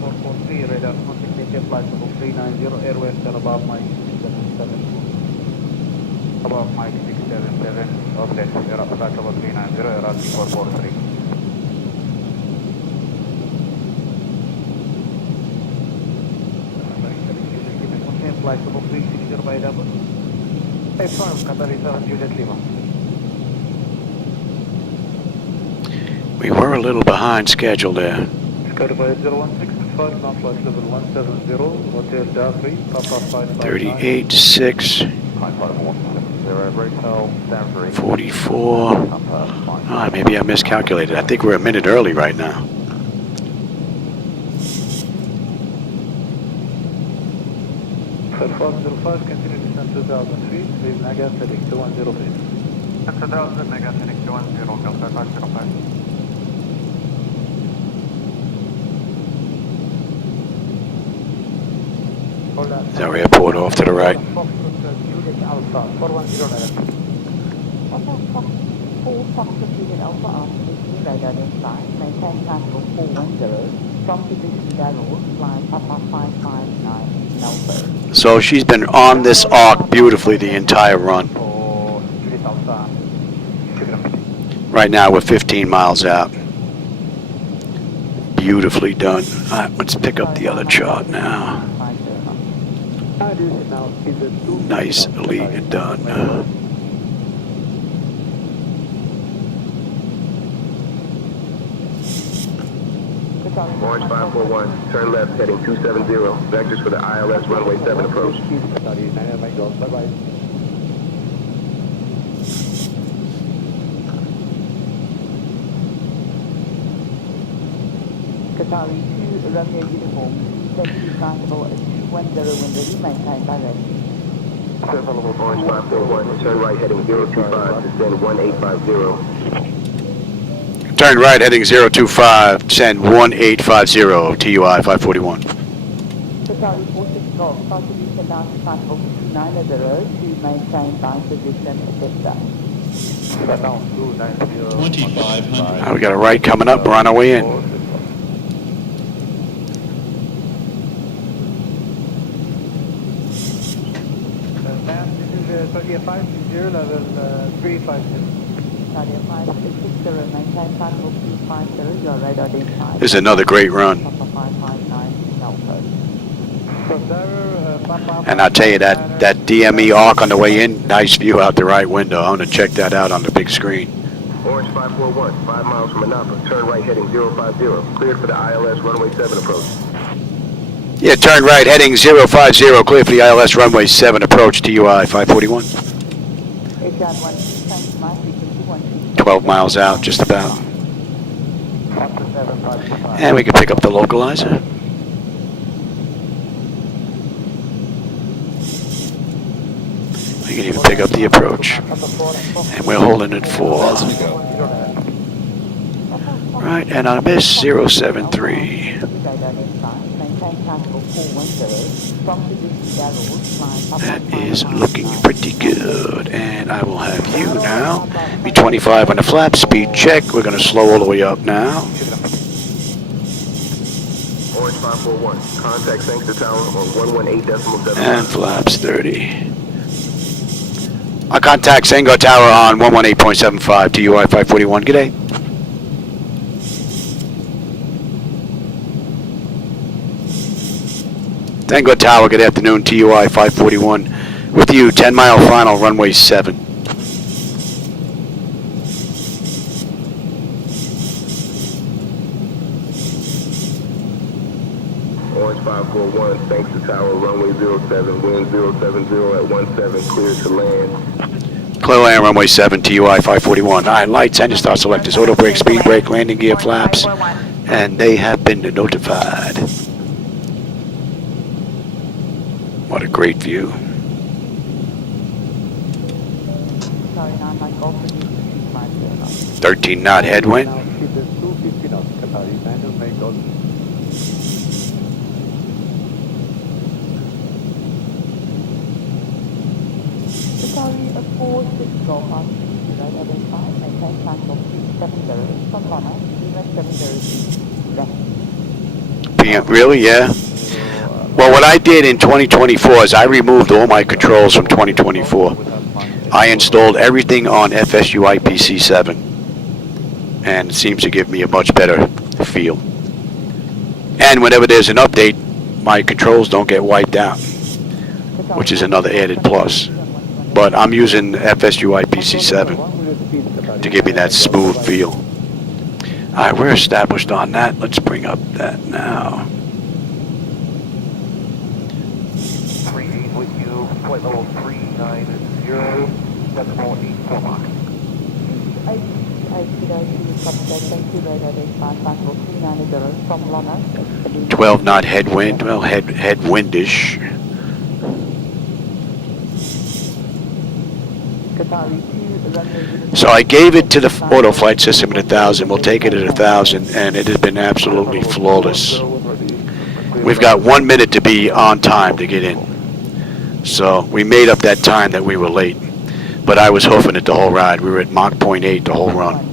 443, radar contact ATC flight level 390, airway still above Mike 677. Above Mike 677, offset, air flight level 390, air 443. Flight level 360 by double. Affirm, Qatar 7 Juliet Lima. We were a little behind schedule there. Qatar 0165, ground flight level 170, Hotel Jafri, Papa 559. 38.6. 44. Maybe I miscalculated. I think we're a minute early right now. Flight 05, continue descent 2,000 feet, leave Nagas heading 210 feet. 2,000, Nagas heading 210, Delta 505. Sorry, airport off to the right. Juliet Alpha, 410. Full Foxtrot Juliet Alpha after this new radar inside, maintain time level 410, from position Darrow, fly Papa 559, Nelson. So she's been on this arc beautifully the entire run. Right now we're 15 miles out. Beautifully done. All right, let's pick up the other chart now. Nicely done. Orange 541, turn left heading 270, vectors for the ILS runway 7 approach. Bye-bye. Qatari 2 Romeo uniform, taxi flightable at 210 when ready, maintain direction. Orange 541, turn right heading 025, descend 1850. Turn right heading 025, descend 1850, TUI 541. Qatari 46 Golf, contribution down to flightable 290 to maintain by position at this time. 2,500. We got a right coming up, we're on our way in. This is 550, level 350. This is another great run. And I'll tell you that DME arc on the way in, nice view out the right window. I'm going to check that out on the big screen. Orange 541, 5 miles from Anapa. Turn right heading 050. Cleared for the ILS runway 7 approach. Yeah, turn right heading 050. Clear for the ILS runway 7 approach. TUI 541. 12 miles out, just about. And we can pick up the localizer. We can even pick up the approach. And we're holding it for right, and I miss 073. That is looking pretty good. And I will have you now. Be 25 on the flap, speed check. We're going to slow all the way up now. Orange 541, contact Sangster Tower on 118.7. And flaps 30. I contact Sango Tower on 118.75 TUI 541. G'day. Tango Tower, good afternoon, TUI 541. With you, 10-mile final, runway 7. Orange 541, Sangster Tower, runway 07, wind 070 at 17, clear to land. Clear land, runway 7, TUI 541. All right, lights, engine start selectors, auto brake, speed brake, landing gear, flaps, and they have been notified. What a great view. 13 knot headwind. Really? Yeah. Well, what I did in 2024 is I removed all my controls from 2024. I installed everything on FSU IPC7, and it seems to give me a much better feel. And whenever there's an update, my controls don't get wiped out, which is another added plus. But I'm using FSU IPC7 to give me that smooth feel. All right, we're established on that. Let's bring up that now. 38 with you, flight level 390, decimal 84 Mach. 12 knot headwind, well, headwindish. So I gave it to the auto flight system at 1,000. We'll take it at 1,000, and it has been absolutely flawless. We've got 1 minute to be on time to get in. So we made up that time that we were late. But I was hoofing it the whole ride. We were at Mach 0.8 the whole run.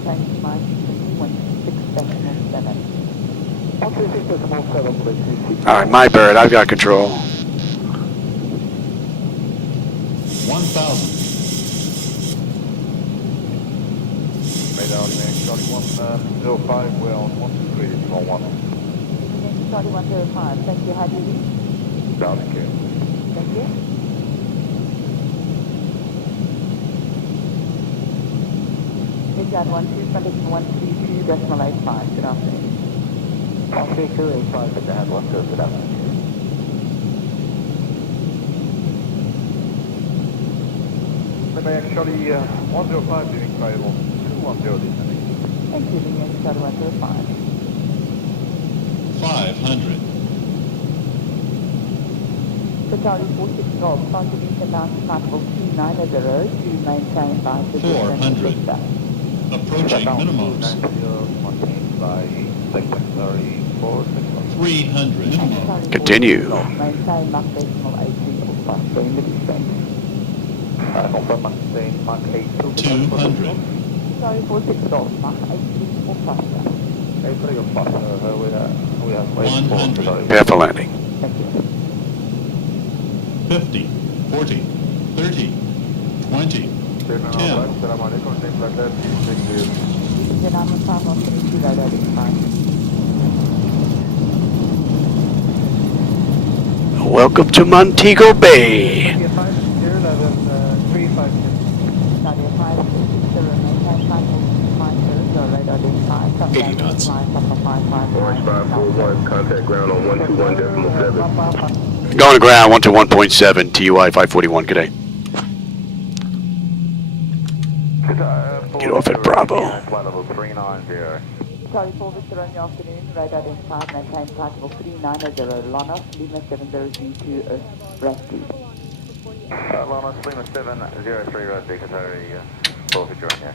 All right, my bird, I've got control. 1,000. Radar, Charlie 105, we're on 123, if you want one. Charlie 105, thank you, how do you do? Down and care. Thank you. Midland 12, condition 132.85, good afternoon. 132.85 at the head, 12, good afternoon. Actually, 105 doing variable, 210 descending. Thank you, Limian Charlie 105. 500. So Charlie 46 Golf, contribution down to Possible 290 to maintain by position. 400. Approaching minimums. 300. Continue. Maintain Mach decimal 18 or plus, so in the descent. Confirm maintain Mach 8. 200. Sorry, 46 Golf, Mach 18 or plus. 18 or plus, we have 100. Prepare for landing. Thank you. 50, 40, 30, 20, Welcome to Montego Bay. Contact ground on 121.7. Going to ground 121.7, TUI 541, good day. Get off at Bravo. Charlie 4 Victor on your afternoon, radar identified, maintain flight level 390, Lana, Lima 7032, Rusty. Lima 703, Rusty, Qatari, 4 Victor on here.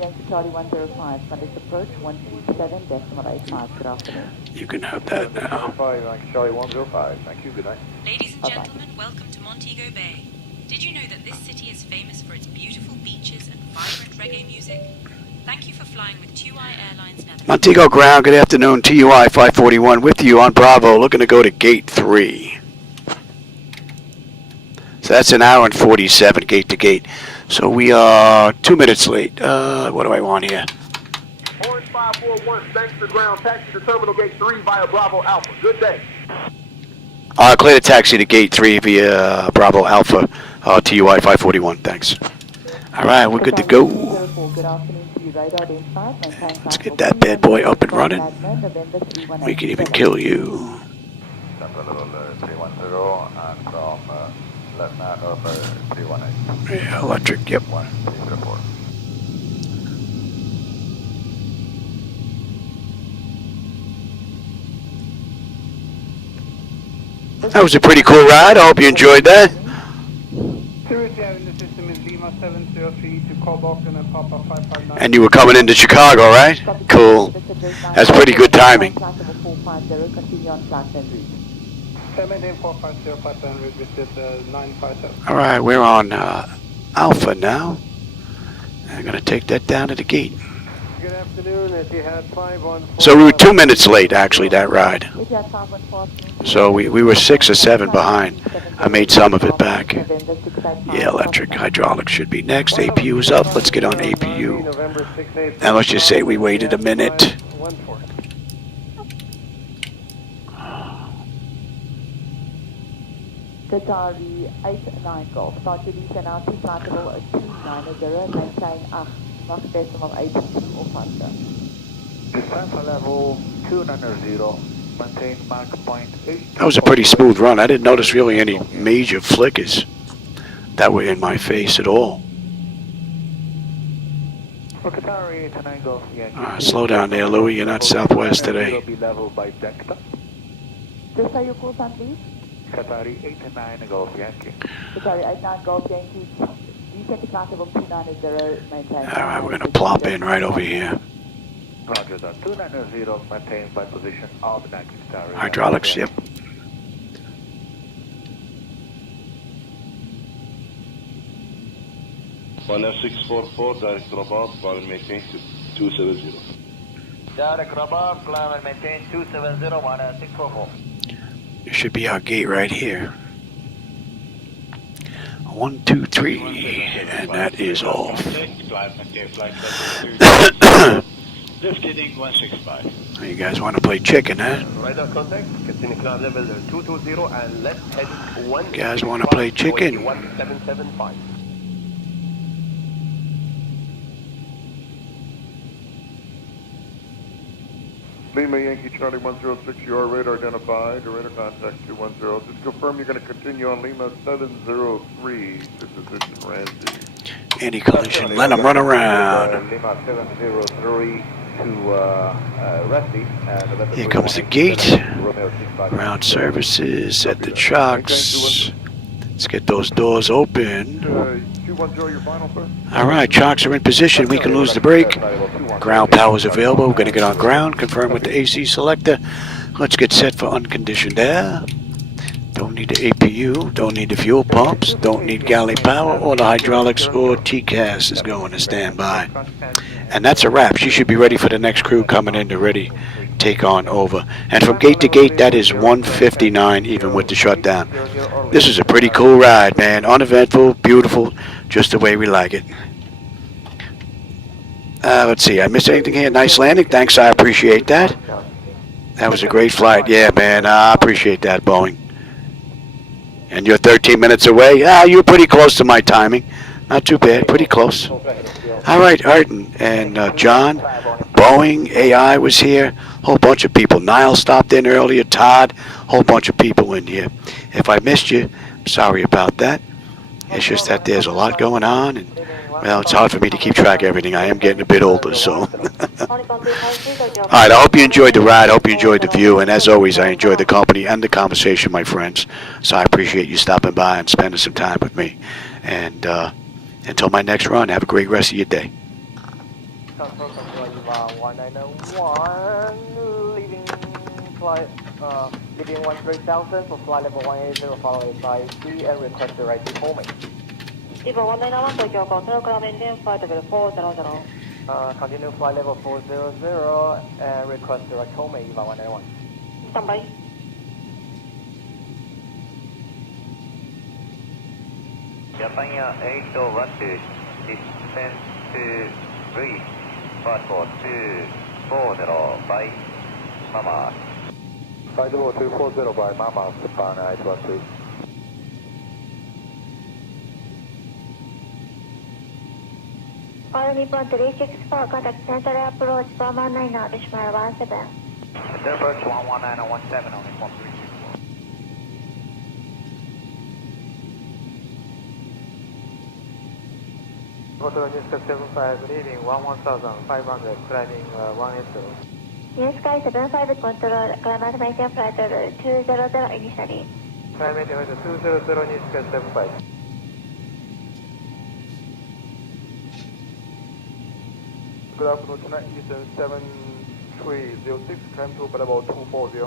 Yankee Charlie 105, contact approach 127.85, good afternoon. You can have that now. Charlie 105, thank you, good night. Ladies and gentlemen, welcome to Montego Bay. Did you know that this city is famous for its beautiful beaches and vibrant reggae music? Thank you for flying with TUI Airlines Netherlands. Montego ground, good afternoon, TUI 541 with you on Bravo, looking to go to gate 3. So that's an hour and 47 gate to gate. So we are 2 minutes late. What do I want here? Orange 541, thanks to ground, taxi to terminal gate 3 via Bravo Alpha. Good day. Clear the taxi to gate 3 via Bravo Alpha, TUI 541, thanks. All right, we're good to go. Let's get that bad boy up and running. We can even kill you. Yeah, electric, yep. That was a pretty cool ride. I hope you enjoyed that. And you were coming into Chicago, right? Cool. That's pretty good timing. All right, we're on Alpha now. I'm going to take that down to the gate. Good afternoon, Etihad 514. So we were 2 minutes late, actually, that ride. So we were 6 or 7 behind. I made some of it back. Yeah, electric hydraulics should be next. APU is up. Let's get on APU. Now let's just say we waited a minute. Qatari 89 Golf, start your descent out to flight level 290, maintain 8, Mach decimal 82 or faster. Descent level 290, maintain Mach 0.8. That was a pretty smooth run. I didn't notice really any major flickers that were in my face at all. Qatari 89 Golf, Slow down there, Louis. You're not southwest today. Be leveled by Delta. Just say your call sign, please. Qatari 89 Golf Yankee. Qatari 89 Golf Yankee. Descent to flight level 290, maintain. Alright, we're going to plop in right over here. Roger that. 290, maintain by position of the Qatari. Hydraulics, yep. One F644, direct Rabab, climb and maintain 270. Direct Rabab, climb and maintain 270, 644. There should be our gate right here. 1, 2, 3, and that is off. Lifting 165. You guys want to play chicken, huh? Radar contact, continue climb level 220 and left heading 1. You guys want to play chicken? 1775. Lima Yankee Charlie 106, you are radar identified, radar contact 210. Just confirm you're going to continue on Lima 703 to position Ramsey. Anti-collision, let them run around. Lima 703 to Rusty. Here comes the gate. Ground services at the chocks. Let's get those doors open. 210, your final, sir? All right, chocks are in position. We can lose the brake. Ground power is available. We're going to get on ground. Confirm with the AC selector. Let's get set for unconditioned air. Don't need the APU. Don't need the fuel pumps. Don't need galley power or the hydraulics or TCAS is going to standby. And that's a wrap. She should be ready for the next crew coming in to ready take on over. And from gate to gate, that is 159 even with the shutdown. This is a pretty cool ride, man. Uneventful, beautiful, just the way we like it. Let's see, I missed anything here? Nice landing. Thanks, I appreciate that. That was a great flight. Yeah, man, I appreciate that, Boeing. And you're 13 minutes away? You're pretty close to my timing. Not too bad, pretty close. All right, Arden and John, Boeing, AI was here, whole bunch of people. Niall stopped in earlier, Todd, whole bunch of people in here. If I missed you, I'm sorry about that. It's just that there's a lot going on, and, well, it's hard for me to keep track of everything. I am getting a bit older, so. All right, I hope you enjoyed the ride. I hope you enjoyed the view, and as always, I enjoyed the company and the conversation, my friends. So I appreciate you stopping by and spending some time with me. And until my next run, have a great rest of your day. Control 191, leaving flight, leaving 13,000 for flight level 180, followed by C and request the right to homing. Zibo 191, Tokyo Control, ground maintain flight level 400. Continue flight level 400 and request direct homing, EVA 191. Standby. Japan 812, descend to breeze, passport 240 by Mama. 50240 by Mama, Japan 812. All Nippon 364, contact center approach, Brahma 9, Ishmael 17. Approach 119 and 17 on Nippon 364. Hotel Niska 75, leaving 11,500, climbing 180. Yes, Sky 75 control, climate maintain flight level 200 initially. Climate maintain 200 Niska 75. Good afternoon, tonight Eastern 7306, climb to level 240.